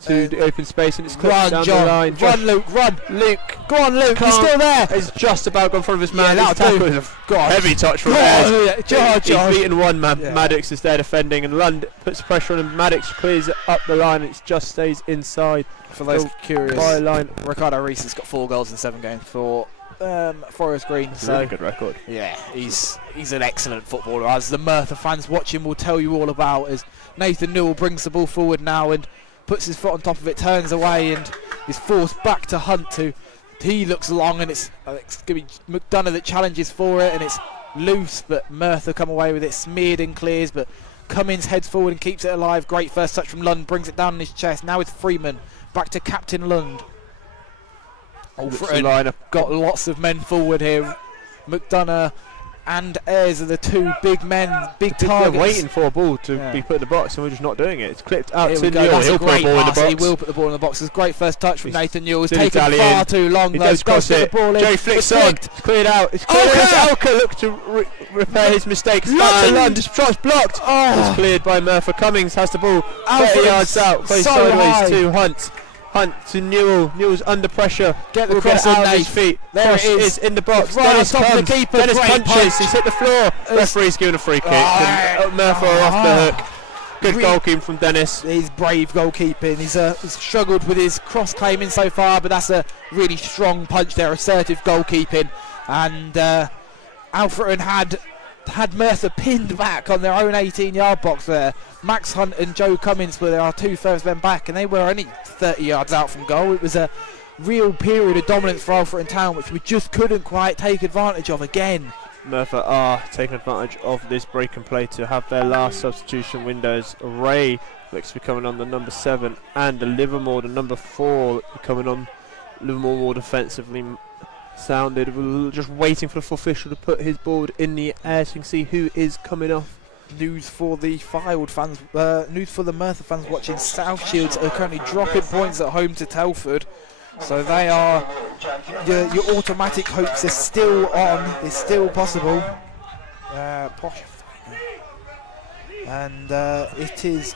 to the open space, and it's clipped down the line. Run, Luke, run. Luke, go on, Luke. He's still there. He's just about gone in front of his man. Yeah, that'll do. Heavy touch from there. He's beaten one man. Yeah. Maddox is there defending, and Lund puts pressure on him. Maddox clears it up the line, and it just stays inside. For those curious, Ricardo Reese has got 4 goals in 7 games for Forest Green. It's a really good record. Yeah, he's an excellent footballer, as the Merthyr fans watching will tell you all about. As Nathan Newell brings the ball forward now and puts his foot on top of it, turns away, and is forced back to Hunt, who he looks long, and it's going to be McDonough that challenges for it, and it's loose, but Merthyr come away with it, smeared and clears, but Cummins heads forward and keeps it alive. Great first touch from Lund, brings it down on his chest. Now it's Freeman, back to Captain Lund. Alfreton got lots of men forward here. McDonough and Ayres are the two big men, big They're targets. waiting for a ball to be put in the box, and we're just not doing it. It's clipped out Here to we go. Newell. That's He'll a put the great ball in the pass. box. He will put the ball in the box. It's a great first touch from Nathan Newell. It's taken dilly-dallying. far too long. He though. does cross get it. the ball in. Joey flicks It's on. flicked. It's cleared out. It's cleared out. Alka look to repair his mistakes. Back to Lund. This shot's blocked. It's cleared by Merthyr. Cummings has the ball 30 yards out. Plays sideways to Hunt. Hunt to Newell. Newell's under pressure. Get the Will cross out in, of his Nate. feet. There Cross it is. in the box. It's right Dennis on top of comes. the keeper. Dennis Great punches. punch. He's hit the floor. Referee's given a free kick. Merthyr are off the hook. Good goalkeeping from Dennis. He's brave goalkeeping. He's struggled with his cross claiming so far, but that's a really strong punch there. Assertive goalkeeping, and Alfreton had Merthyr pinned back on their own 18-yard box there. Max Hunt and Joe Cummings were our two first men back, and they were only 30 yards out from goal. It was a real period of dominance for Alfreton Town, which we just couldn't quite take advantage of again. Merthyr are taking advantage of this break and play to have their last substitution windows. Ray looks to be coming on the number 7, and the Livermore, the number 4, coming on. Livermore more defensively sounded. We're just waiting for the official to put his board in the air so you can see who is coming off. News for the Fylde fans, news for the Merthyr fans watching. South Shields are currently dropping points at home to Telford, so they are your automatic hopes are still on. It's still possible. Posh, and it is.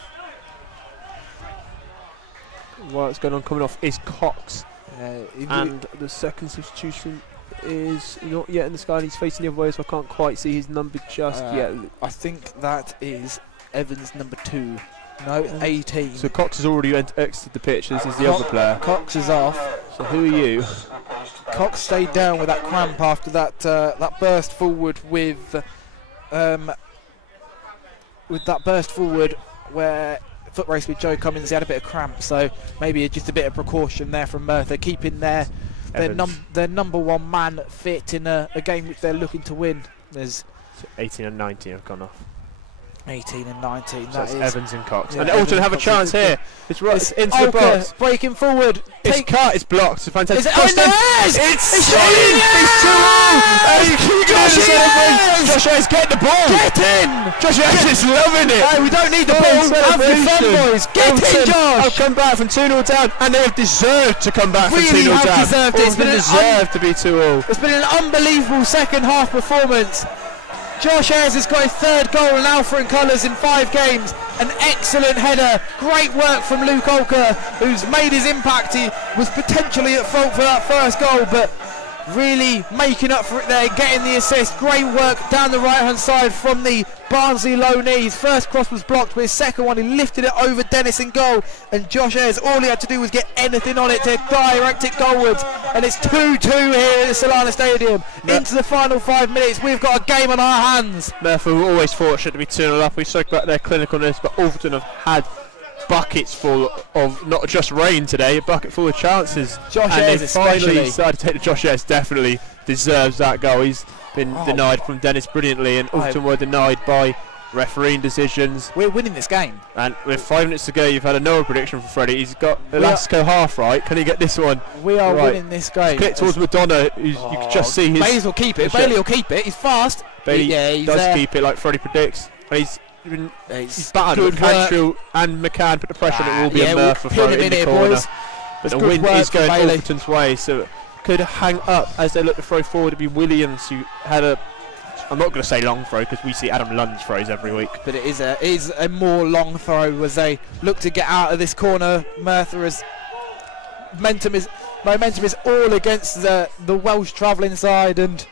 What's going on coming off is Cox, And and the second substitution is not yet in the sky. He's facing the other way, so I can't quite see his number just yet. I think that is Evans number 2. No, 18. So Cox has already exited the pitch. This is the other player. Cox is off. So who are you? Cox stayed down with that cramp after that burst forward with that burst forward where foot race with Joe Cummings. He had a bit of cramp, so maybe just a bit of precaution there from Merthyr, keeping their number one man fit in a game which they're looking to win. There's 18 and 19 have gone off. 18 and 19. So That that's is Evans and Cox. Yeah, And Alton Evans have a and chance Cox. here. It's right It's into the Olka box. breaking forward. It's cut. It's blocked. It's fantastic. Is it? Oh, no, it is! It's shot in! in! It's 2-0! Josh Ayres, get the ball! Get in! Josh Ayres is loving it! Hey, we don't need the ball. Have your fun, boys. Get in, Josh! I've come back from 2-0 down, and they have deserved to come back Really from 2-0 have down. deserved it. It's been deserved to be 2-0. It's been an unbelievable second half performance. Josh Ayres has got his third goal in Alfreton colours in 5 games. An excellent header. Great work from Luke Olka, who's made his impact. He was potentially at fault for that first goal, but really making up for it there, getting the assist. Great work down the right hand side from the Barnsley low knee. His first cross was blocked, but his second one he lifted it over Dennis in goal, and Josh Ayres, all he had to do was get anything on it to direct it goalwards, and it's 2-2 here at the Solana Stadium. Into the final 5 minutes, we've got a game on our hands. Merthyr were always fortunate to be 2-0 up. We spoke about their clinicalness, but Alfreton have had buckets full of not just rain today, a bucket full of chances. Josh and Ayres they finally especially. decided to take the Josh Ayres. Definitely deserves that goal. He's been denied from Dennis brilliantly, and Alfreton were denied by refereeing decisions. We're winning this game. And with 5 minutes to go, you've had a Noah prediction from Freddie. He's got Velasco half right. Can he get this one? We are right. winning this game. Click towards Madonna. You can just see his. Bailey will keep it. Bailey will keep it. He's fast. Bailey he's does keep it like Freddie predicts. And he's battered with Cantrell and McCann. Put the pressure on it. Will be a Merthyr throw in the corner. Boys. But the wind is going Alfreton's way, so it could hang up as they look to throw forward. It'd be Williams who had a. I'm not going to say long throw because we see Adam Lund's throws every week. But it is a more long throw as they look to get out of this corner. Merthyr's momentum is all against the Welsh travelling side, and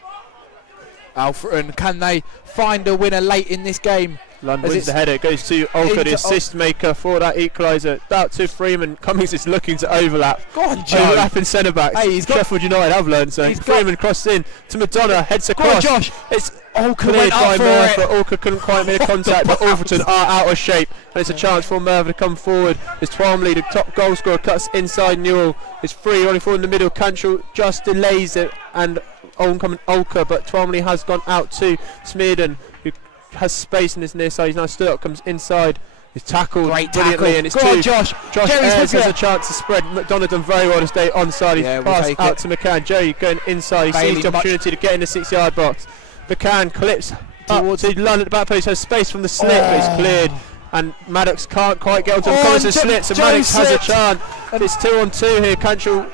Alfreton, can they find a winner late in this game? Lund wins the header. It goes to Olka, the assist maker for that equaliser. Out to Freeman. Cummings is looking to overlap. Go on, Joe. Overlapping centre backs. Hey, Sheffield United have learned so. Freeman crosses in to Madonna. Heads across. Go on, Josh. It's Olka cleared went up by for Merthyr. it. Olka couldn't quite make a contact, but Alfreton are out of shape. And it's a chance for Merthyr to come forward. As Twomley, the top goal scorer, cuts inside Newell. It's free, running forward in the middle. Cantrell just delays it, and oncoming Olka, but Twomley has gone out to Smearden, who has space in his near side. He's now stood up, comes inside. He's tackled brilliantly, and it's Go on, Josh. Ayres has a chance to spread. McDonough done very well to stay onside. He's Yeah, we'll passed take out it. to McCann. Jerry going inside. He sees the opportunity to get in the 6-yard box. McCann clips towards the line at the back post, has space from the slip, but it's cleared. And Maddox can't quite get onto the corners of slits, and Maddox has a chance. And it's 2 on 2 here. Cantrell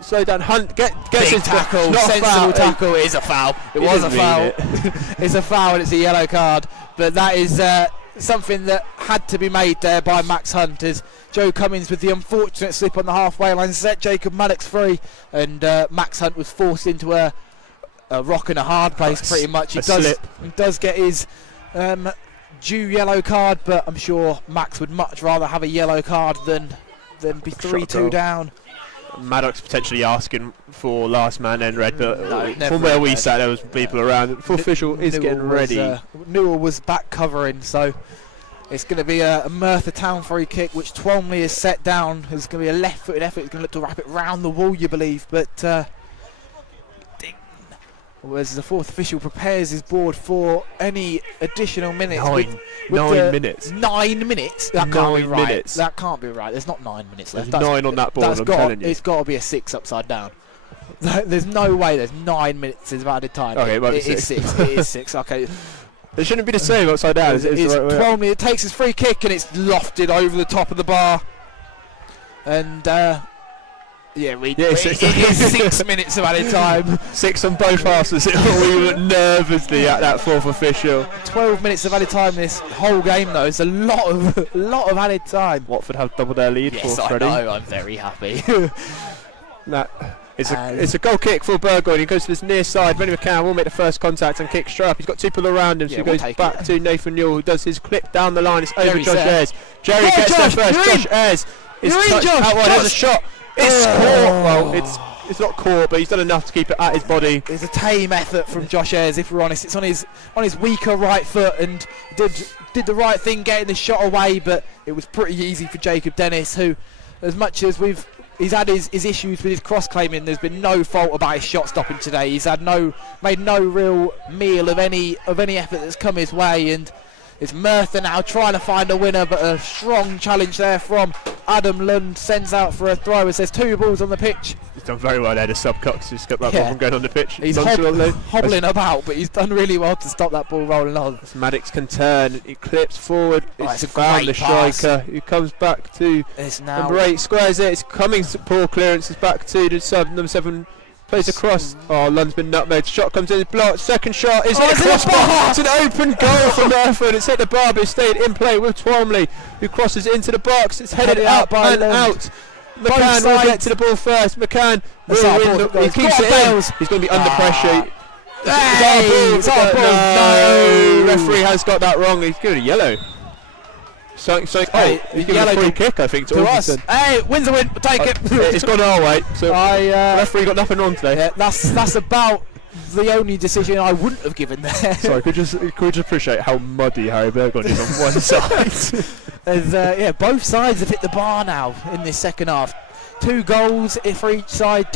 slow down. Hunt gets his tackle, sensible tackle. It is a foul. It was a foul. It's a foul and it's a yellow card. But that is something that had to be made there by Max Hunt, as Joe Cummins with the unfortunate slip on the halfway line set Jacob Maddox free, and Max Hunt was forced into a rock and a hard place pretty much. He does get his due yellow card, but I'm sure Max would much rather have a yellow card than be 3-2 down. Maddox potentially asking for last man end red, but from where we sat there was people around. The full official is getting ready. Newell was back covering, so it's going to be a Merthyr Town free kick, which Twomley has set down. It's going to be a left-footed effort. It's going to look to wrap it round the wall, you believe, but as the fourth official prepares his board for any additional minutes. 9 minutes. 9 minutes? That can't be right. That can't be right. There's not 9 minutes left. There's 9 on that board, I'm telling you. It's got to be a 6 upside down. There's no way there's 9 minutes of added time. Okay, it is 6. It is 6. Okay. It shouldn't be the same upside down. It takes his free kick and it's lofted over the top of the bar. And it is 6 minutes of added time. 6 on both halves. We were nervously at that fourth official. 12 minutes of added time this whole game, though. It's a lot of added time. Watford have doubled their lead for Freddie. Yes, I know. I'm very happy. It's a goal kick for Burgoyne. He goes to this near side. Benny McCann will make the first contact and kick straight up. He's got 2 people around him, so he goes back to Nathan Newell, who does his clip down the line. It's over Josh Ayres. Jerry gets there first. Josh Ayres is touched out wide. There's a shot. It's caught. Well, it's not caught, but he's done enough to keep it at his body. It's a tame effort from Josh Ayres, if we're honest. It's on his weaker right foot, and did the right thing getting the shot away, but it was pretty easy for Jacob Dennis, who, as much as he's had his issues with his cross claiming, there's been no fault about his shot stopping today. He's made no real meal of any effort that's come his way, and it's Merthyr now trying to find a winner, but a strong challenge there from Adam Lund. Sends out for a throw as there's 2 balls on the pitch. He's done very well there to sub-Cox to stop that ball from going on the pitch. He's hobbling about, but he's done really well to stop that ball rolling on. Maddox can turn, he clips forward, it's found the striker, who comes back to number 8, squares it, it's coming to poor clearance, it's back to the sub, number 7, plays across. Lund's been nutmegged. Shot comes in, it's blocked. Second shot is hit across bar. It's an open goal from Merthyr. It's hit the bar, but it's stayed in play with Twomley, who crosses into the box. It's headed up and out. McCann will get to the ball first. McCann will win. He keeps it in. He's going to be under pressure. It's our ball. No, referee has got that wrong. He's given a yellow. He's giving a free kick, I think, to us. Hey, wins the win, take it. It's gone our way. So referee got nothing wrong today. Yeah, that's about the only decision I wouldn't have given there. Sorry, could we just appreciate how muddy Harry Burgoyne is on one side? Both sides have hit the bar now in this second half. 2 goals for each side,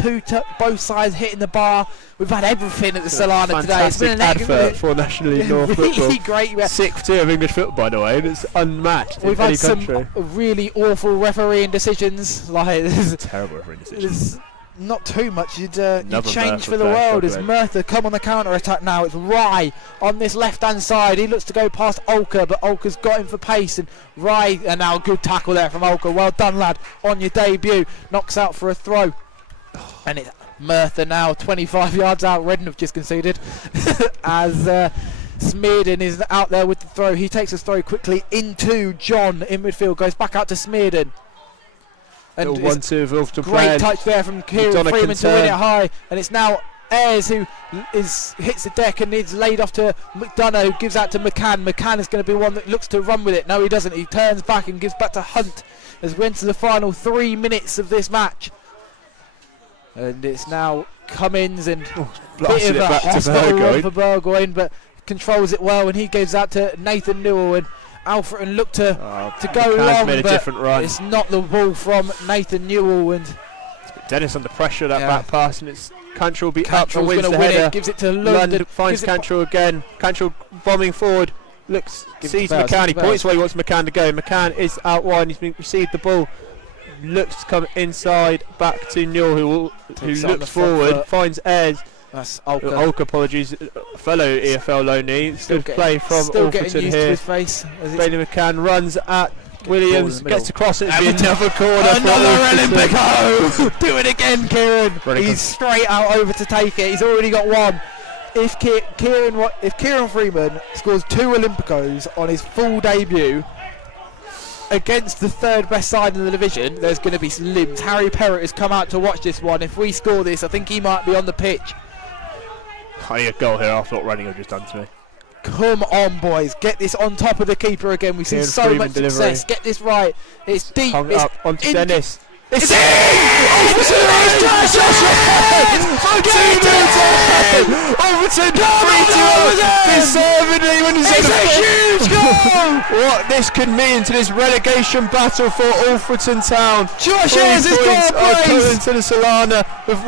both sides hitting the bar. We've had everything at the Solana today. It's been an advert for National League North really football. Great. 6th tier of English football, by the way, and it's unmatched. We've in any had some country. really awful refereeing decisions. Terrible refereeing decisions. Not too much you'd change for the world as Merthyr come on the counter attack now. It's Rye on this left hand side. He looks to go past Olka, but Olka's got him for pace, and Rye, and now good tackle there from Olka. Well done, lad, on your debut. Knocks out for a throw, and it's Merthyr now 25 yards out. Redden have just conceded as Smearden is out there with the throw. He takes his throw quickly into John in midfield, goes back out to Smearden. And 1-2 of Alfreton. Great touch there from Kieran Freeman to win it high, and it's now Ayres who hits the deck and is laid off to McDonough, who gives out to McCann. McCann is going to be one that looks to run with it. No, he doesn't. He turns back and gives back to Hunt as we enter the final 3 minutes of this match. And it's now Cummins and bit of a hostile run for Burgoyne, but controls it well, and he gives out to Nathan Newell, and Alfreton looked to go long, made a but different run. It's not the ball from Nathan Newell, and Dennis under pressure, that back pass, and it's Cantrell will be up and wins the header. Gives it to London, finds Cantrell again. Cantrell bombing forward, sees McCann, he points where he wants McCann to go. McCann is out wide, he's received the ball, looks to come inside, back to Newell, who looks forward, finds Ayres, That's Olka. Olka, apologies, fellow EFL loanee. Good play from still getting Alfreton used here. to his face. Bailey McCann runs at Williams, gets across, and it's been another corner. Another Olympico! Do it again, Kieran. He's straight out over to take it. He's already got one. If Kieran Freeman scores 2 Olympicos on his full debut against the 3rd best side in the division, there's going to be limbs. Harry Perrott has come out to watch this one. If we score this, I think he might be on the pitch. I need a goal here. I thought running had just done to me. Come on, boys. Get this on top of the keeper again. We've seen so much success. Get this right. It's deep. Hung it's up onto Dennis. It's in! Alfreton! Alfreton 3-2 deservedly when he's It's a huge goal! What this could mean to this relegation battle for Alfreton Town. Josh Ayres has got a going to the Solana with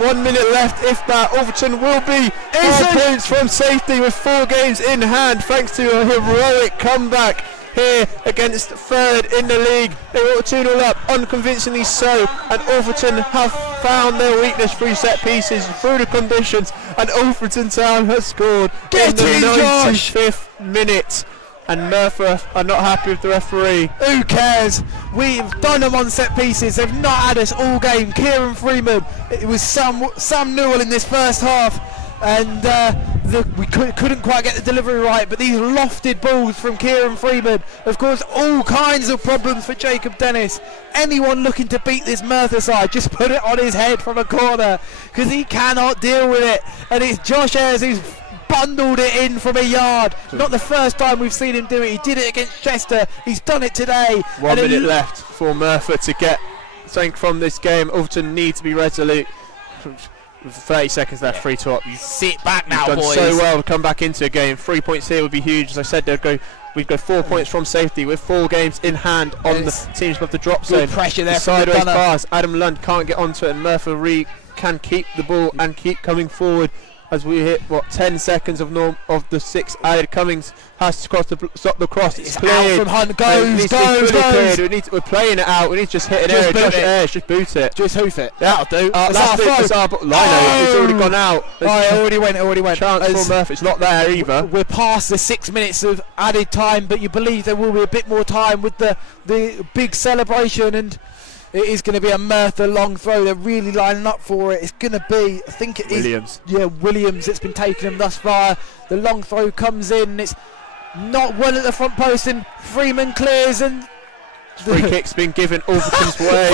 1 minute left. If that, Alfreton will be 4 points from safety with 4 games in hand thanks to a heroic comeback here against 3rd in the league. They were 2-0 up, unconvincingly so, and Alfreton have found their weakness through set pieces, through the conditions, and Alfreton Town has scored in the 95th minute. And Merthyr are not happy with the referee. Who cares? We've done them on set pieces. They've not had us all game. Kieran Freeman, it was Sam Newell in this first half, and we couldn't quite get the delivery right, but these lofted balls from Kieran Freeman have caused all kinds of problems for Jacob Dennis. Anyone looking to beat this Merthyr side, just put it on his head from a corner, because he cannot deal with it. And it's Josh Ayres who's bundled it in from a yard. Not the first time we've seen him do it. He did it against Chester. He's done it today. 1 minute left for Merthyr to get something from this game. Alfreton need to be resolute. With 30 seconds left, 3-2 up. You sit back now, done boys. So well to come back into a game. 3 points here would be huge. As I said, we'd go 4 points from safety with 4 games in hand on the teams above the drop zone. Good pressure there. The sideways pass. Adam Lund can't get onto it, and Merthyr can keep the ball and keep coming forward. As we hit 10 seconds of the 6 added. Cummings has to stop the cross. It's cleared. Out from Hunt. Goes. We're playing it out. We need to just hit an area. Josh Ayres, just boot it. Just hoof it. That'll do. That's our Lino. It's already gone out. It already went. Chance for Merthyr. It's not there either. We're past the 6 minutes of added time, but you believe there will be a bit more time with the big celebration, and it is going to be a Merthyr long throw. They're really lining up for it. It's going to be, I think it Williams. is. Yeah, Williams. It's been taking him thus far. The long throw comes in. It's not well at the front post, and Freeman clears, and free kick's been given Alfreton's way.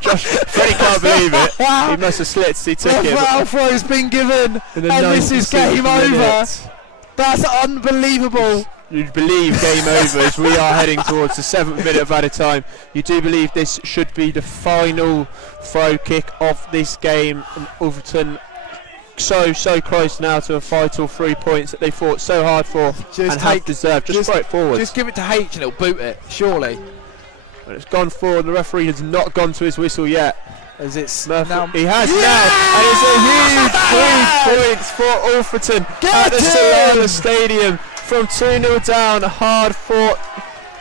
Josh, Freddie can't believe it. He must have slipped. He took it. The foul throw's been given, and this is game over. That's unbelievable. You believe game over as we are heading towards the 7th minute of added time. You do believe this should be the final throw kick of this game. And Alfreton so close now to a vital 3 points that they fought so hard for and have deserved. Just throw it forward. Just give it to H and he'll boot it, surely. And it's gone forward. The referee has not gone to his whistle yet. As it's now, he has now, and it's a huge 3 points for Alfreton at the Solana Stadium. From 2-0 down, a hard-fought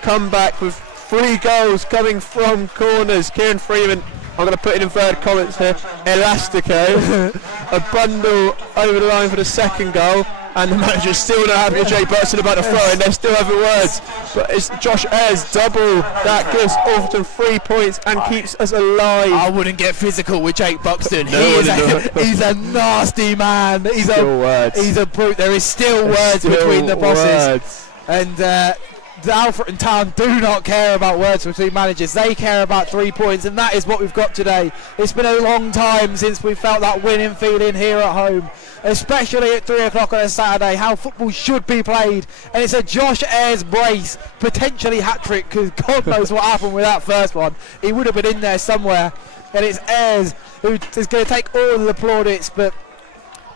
comeback with 3 goals coming from corners. Kieran Freeman, I'm going to put in inverted comments here, Elastico, a bundle over the line for the 2nd goal, and the manager's still not happy with Jay Burton about the throw-in. They're still having words, but it's Josh Ayres double that gives Alfreton 3 points and keeps us alive. I wouldn't get physical with Jake Buxton. He's a nasty man. He's a brute. There is still words between the bosses. And the Alfreton Town do not care about words between managers. They care about 3 points, and that is what we've got today. It's been a long time since we felt that winning feeling here at home, especially at 3 o'clock on a Saturday, how football should be played. And it's a Josh Ayres brace, potentially hat-trick, because God knows what happened with that first one. He would have been in there somewhere. And it's Ayres who is going to take all the plaudits, but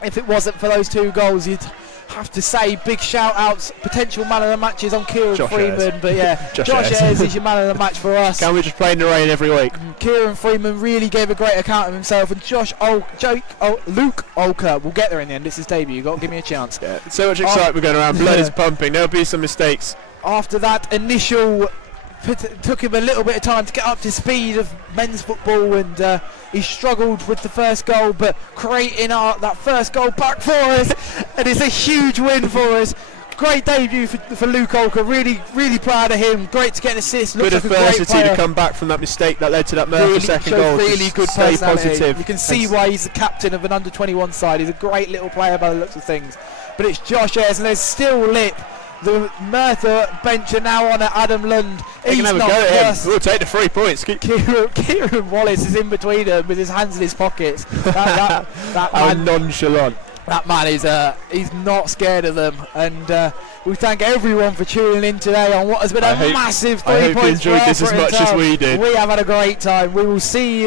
if it wasn't for those 2 goals, you'd have to say big shout outs, potential man of the matches on Kieran Freeman. But yeah, Josh Ayres is your man of the match for us. Can we just play in the rain every week? Kieran Freeman really gave a great account of himself, and Luke Olka will get there in the end. It's his debut. You've got to give me a chance. Yeah, so much excitement going around. Blood is pumping. There'll be some mistakes. After that initial took him a little bit of time to get up to speed of men's football, and he struggled with the first goal, but creating that first goal back for us, and it's a huge win for us. Great debut for Luke Olker. Really proud of him. Great to get an assist. Good Looks like a great adversity player. to come back from that mistake that led to that Merthyr second goal. Really good stay personality. positive. You can see why he's the captain of an under-21 side. He's a great little player by the looks of things. But it's Josh Ayres, and there's still Lip. The Merthyr bench are now on at Adam Lund. They can have a go at him. We'll take the 3 points. Kieran Wallace is in between them with his hands in his pockets. That How man, nonchalant. that man is he's not scared of them, and we thank everyone for tuning in today on what has been a massive 3 I hope you points. enjoyed this as much as we did. We have had a great time. We will see you